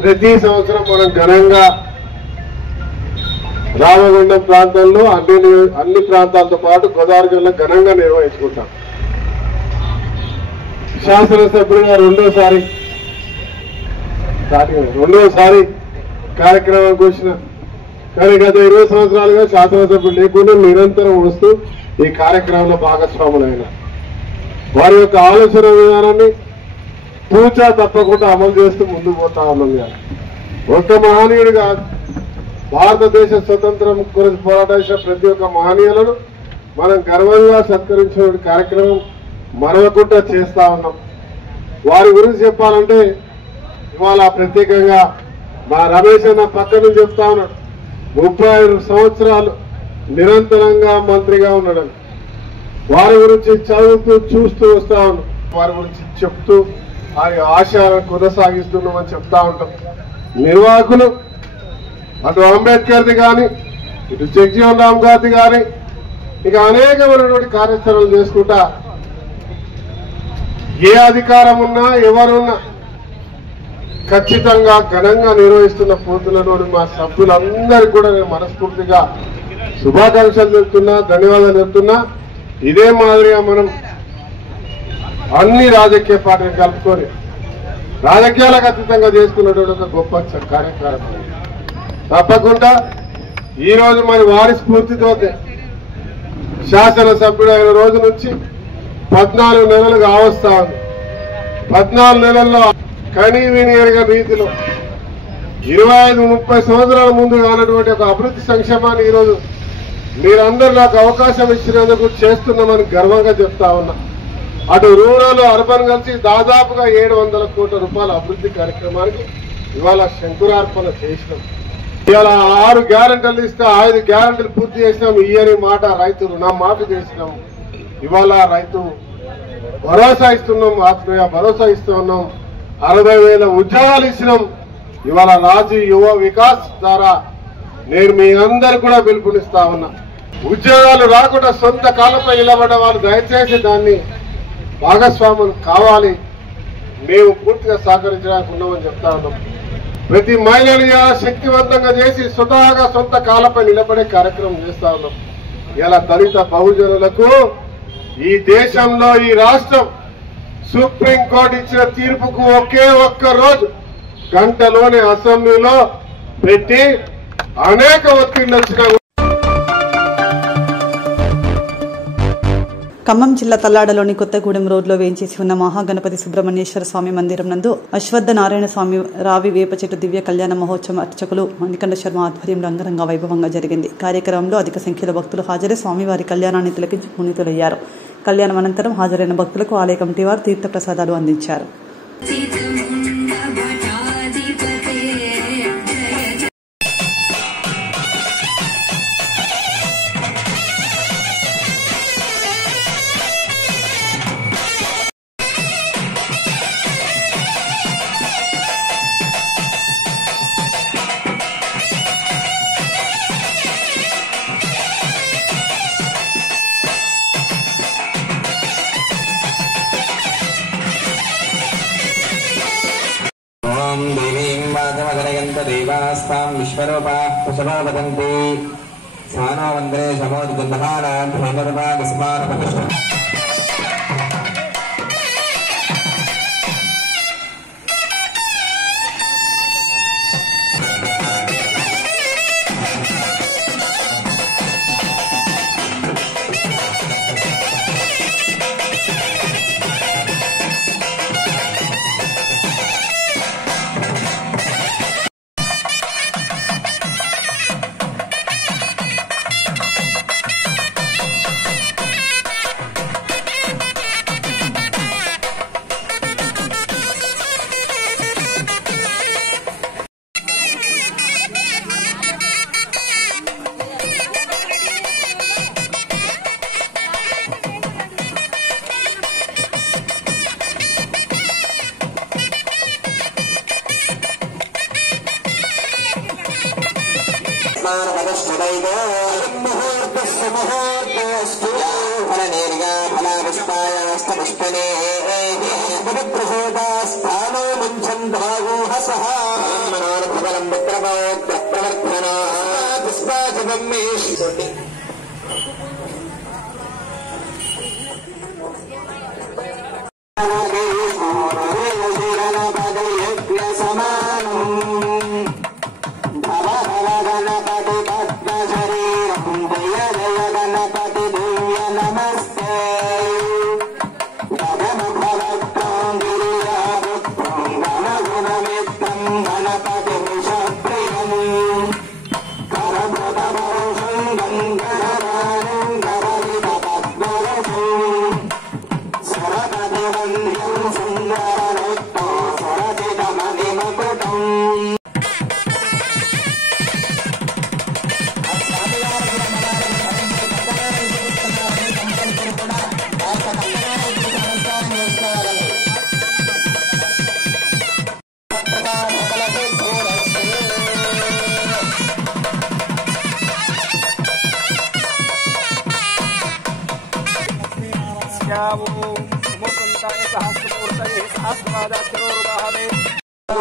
ప్రతి సంవత్సరం మనం ఘనంగా రామగుండం ప్రాంతంలో అన్ని ప్రాంతాలతో పాటు గోదావరి జిల్లా ఘనంగా నిర్వహించుకుంటాం. శాసనసభ్యులుగా రెండోసారి కార్యక్రమానికి వచ్చిన కానీ గత 20 సంవత్సరాలుగా శాసనసభ్యులు లేకుండా నిరంతరం వస్తూ ఈ కార్యక్రమంలో భాగస్వాములైన వారి యొక్క ఆలోచన విధానాన్ని తూచా తప్పకుండా అమలు చేస్తూ ముందుకు పోతా ఉన్నాం. ఒక్క మహనీయుడు కాదు, భారతదేశ స్వతంత్రం గురించి పోరాటేసిన ప్రతి ఒక్క మహనీయులను మనం గర్వంగా సత్కరించిన కార్యక్రమం మరవకుండా చేస్తా ఉన్నాం. వారి గురించి చెప్పాలంటే ఇవాళ ప్రత్యేకంగా మా రమేష్ అన్న పక్క నుంచి చెప్తా ఉన్నాడు. 35 సంవత్సరాలు నిరంతరంగా మంత్రిగా ఉన్నాడు. వారి గురించి చదువుతూ చూస్తూ వస్తా ఉన్నాం. వారి గురించి చెప్తూ వారి ఆశయాలను కొనసాగిస్తున్నామని చెప్తా ఉంటాం. నిర్వాహకులు అటు అంబేద్కర్ది కానీ ఇటు జగజీవన్ రామ్ గారిది కానీ ఇక అనేకమైనటువంటి కార్యాచరణలు చేసుకుంటా ఏ అధికారం ఉన్నా ఎవరున్నా ఖచ్చితంగా ఘనంగా నిర్వహిస్తున్న పోతులను మా సభ్యులందరికీ కూడా నేను మనస్ఫూర్తిగా శుభాకాంక్షలు చెప్తున్నా, ధన్యవాదాలు చెప్తున్నా. ఇదే మాదిరిగా మనం అన్ని రాజకీయ పార్టీలు కలుపుకొని రాజకీయాలకు అతీతంగా చేసుకున్నటువంటి ఒక గొప్ప కార్యక్రమం. తప్పకుండా ఈరోజు మరి వారి స్ఫూర్తితో శాసనసభ్యుడు అయిన రోజు నుంచి 14 నెలలుగా ఆవస్తా ఉంది. 14 నెలల్లో కనీ విని ఎరగని రీతిలో 25-30 సంవత్సరాల ముందు కానటువంటి ఒక అభివృద్ధి సంక్షేమాన్ని ఈరోజు మీరందరూ నాకు అవకాశం ఇచ్చినందుకు చేస్తున్నామని గర్వంగా చెప్తా ఉన్నా. అటు రూరల్, అర్బన్ కలిసి దాదాపుగా 700 కోట్ల రూపాయల అభివృద్ధి కార్యక్రమానికి ఇవాళ శంకురార్పణ చేసినాం. ఇవాళ 6 గ్యారెంటీలు ఇస్తే 5 గ్యారెంటీలు పూర్తి చేసినాం. ఇయ్యని మాట రైతు రుణమాఫీ చేసినాం. ఇవాళ రైతు భరోసా ఇస్తున్నాం, ఆత్మీయ భరోసా ఇస్తూ ఉన్నాం. 60,000 ఉద్యోగాలు ఇచ్చినాం. ఇవాళ రాజీవ్ యువ వికాస్ ద్వారా నేను మీ అందరు కూడా పిలుపునిస్తా ఉన్నా. ఉద్యోగాలు రాకుండా సొంత కాలంపై నిలబడ్డ వాళ్ళు దయచేసి దాన్ని భాగస్వాములు కావాలి. మేము పూర్తిగా సహకరించడానికి ఉన్నామని చెప్తా ఉన్నాం. ప్రతి మహిళను శక్తివంతంగా చేసి స్వతహాగా సొంత కాలంపై నిలబడే కార్యక్రమం చేస్తా ఉన్నాం. ఇలా దళిత బహుజనులకు ఈ దేశంలో ఈ రాష్ట్రం సుప్రీంకోర్టు ఇచ్చిన తీర్పుకు ఒకే ఒక్క రోజు గంటలోనే అసెంబ్లీలో పెట్టి అనేక ఒత్తిళ్లు వచ్చిన ఖమ్మం జిల్లా తల్లాడలోని కొత్తగూడెం రోడ్లో వేయించేసి ఉన్న మహాగణపతి సుబ్రహ్మణ్యేశ్వర స్వామి మందిరం నందు అశ్వత్థ నారాయణ స్వామి రావి వేప చెట్టు దివ్య కళ్యాణ మహోత్సవం అర్చకులు మణికంఠ శర్మ ఆధ్వర్యంలో అంగరంగ వైభవంగా జరిగింది. కార్యక్రమంలో అధిక సంఖ్యలో భక్తులు హాజరై స్వామివారి కళ్యాణాన్ని తిలకించి పునీతులయ్యారు. కళ్యాణం అనంతరం హాజరైన భక్తులకు ఆలయ కమిటీ వారు తీర్థ ప్రసాదాలు అందించారు. देवास्तां विश्वरूपाः पशवो वदन्ति सानो वन्दे समोदिगन्धहानां हेमदपागस्मानपतिष्ठम्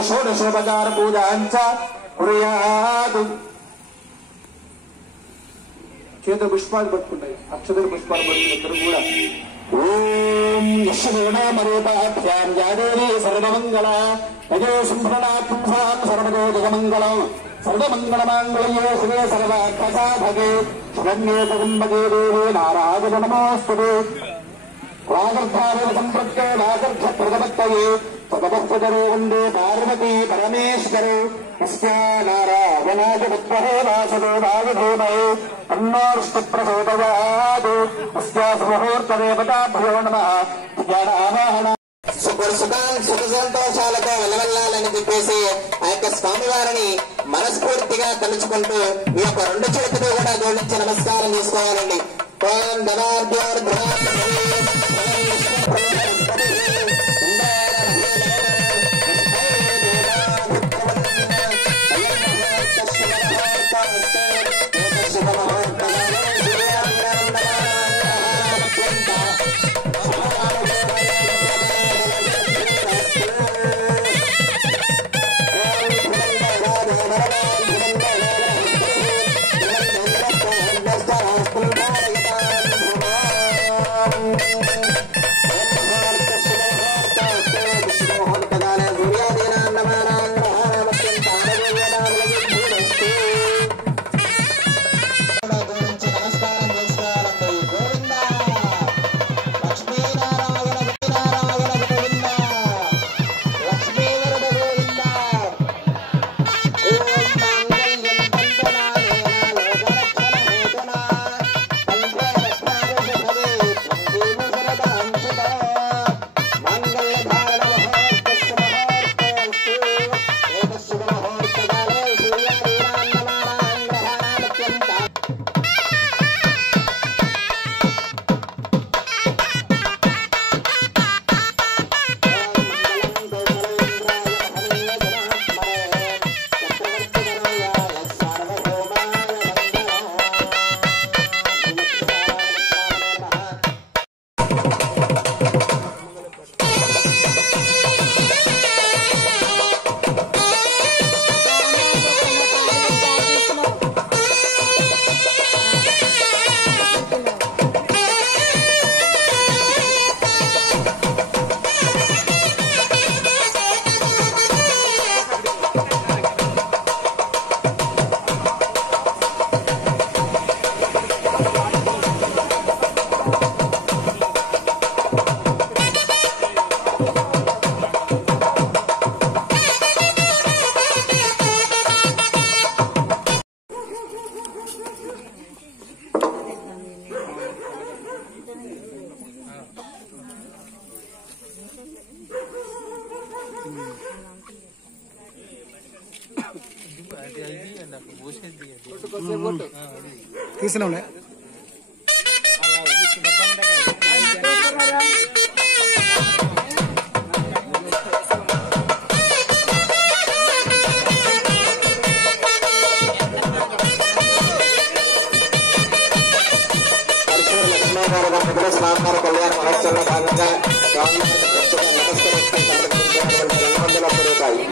షోడశోపచార పూజాంచ కుర్యాతు. చేతుల పుష్పాలు పట్టుకుంటాయి, అక్షతలు పుష్పాలు పట్టుకున్నప్పుడు కూడా ఓం యశోనామరూపాభ్యాం యాదేవి సర్వమంగళ యజో సంభ్రణాత్మం సర్వదో జగమంగళం సర్వమంగళమాంగళ్యో శివే సర్వార్థసాధకే శరణ్యే కుటుంబకే దేవే నారాయణ నమోస్తుతే. వాగర్భావేన సంపృక్తే వాగర్భ ప్రజపత్తయే సతపస్తరో వందే పార్వతీ పరమేశ్వరే యస్యా నారాయణాయ పుత్రః వాసుదో వాయుధీమహి తన్నోర్ష్టి ప్రచోదయాత్. యస్యాస్ ముహూర్తదేవతాభ్యో నమః. జ్ఞానావాహన సుఖ సంతోషాలతో వెలవెల్లాలని చెప్పేసి ఆ యొక్క స్వామివారిని మనస్ఫూర్తిగా తలుచుకుంటూ ఈ యొక్క రెండు చేతులు కూడా జోడించి నమస్కారం చేసుకోవాలండి. తీసినాంలే. స్వామివారి కళ్యాణ మహోత్సవంలో భాగంగా స్వామివారికి ప్రస్తుతం నమస్కరిస్తూ సమర్పించినటువంటి 200 రూపాయలు.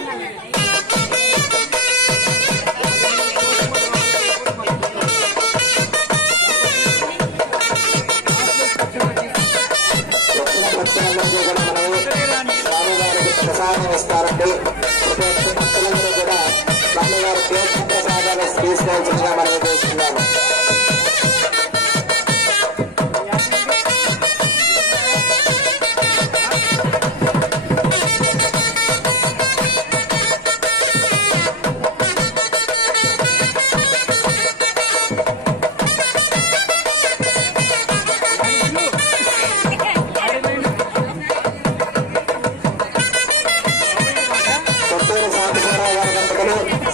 స్వామివారికి ప్రసాదం ఇస్తారండి. ప్రతి ఒక్క భక్తులందరూ కూడా స్వామివారి తీర్థ ప్రసాదాలు తీసుకోవాల్సిందిగా మనం చేస్తున్నాము.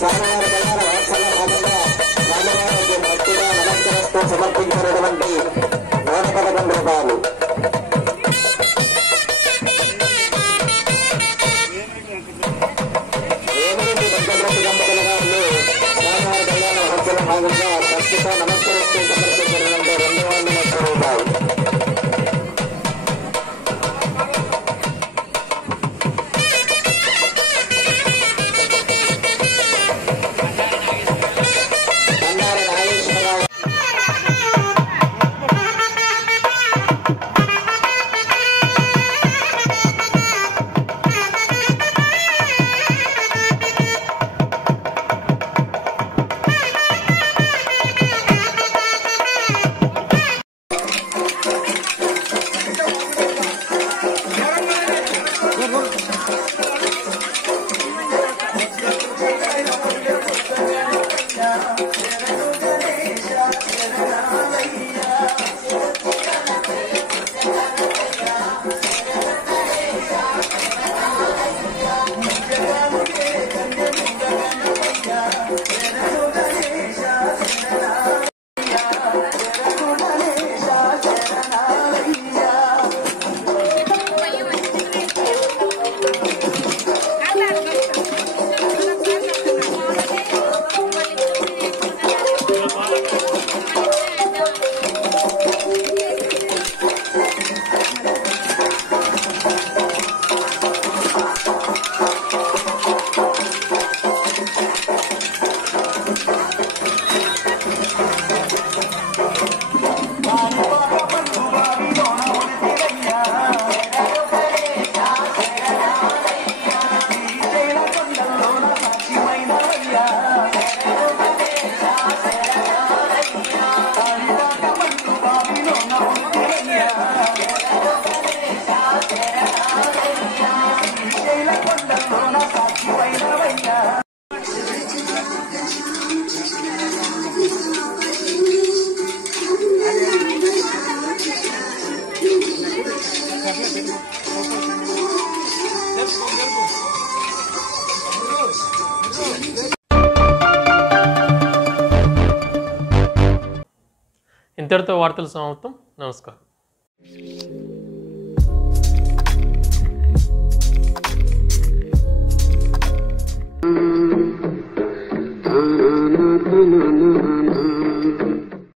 స్వామివారి కళ్యాణ మహోత్సవంలో భాగంగా స్వామివారికి భక్తిగా నమస్కరిస్తూ సమర్పించినటువంటి 111 రూపాయలు. ఏమిటి భక్తగ్రస్త దంపతులుగా ఉండి స్వామివారి కళ్యాణ మహోత్సవం భాగంగా భక్తితో నమస్కరిస్తూ సమర్పించినటువంటి 200 రూపాయలు. ఇంతటితో వార్తలు సమాప్తం. నమస్కారం.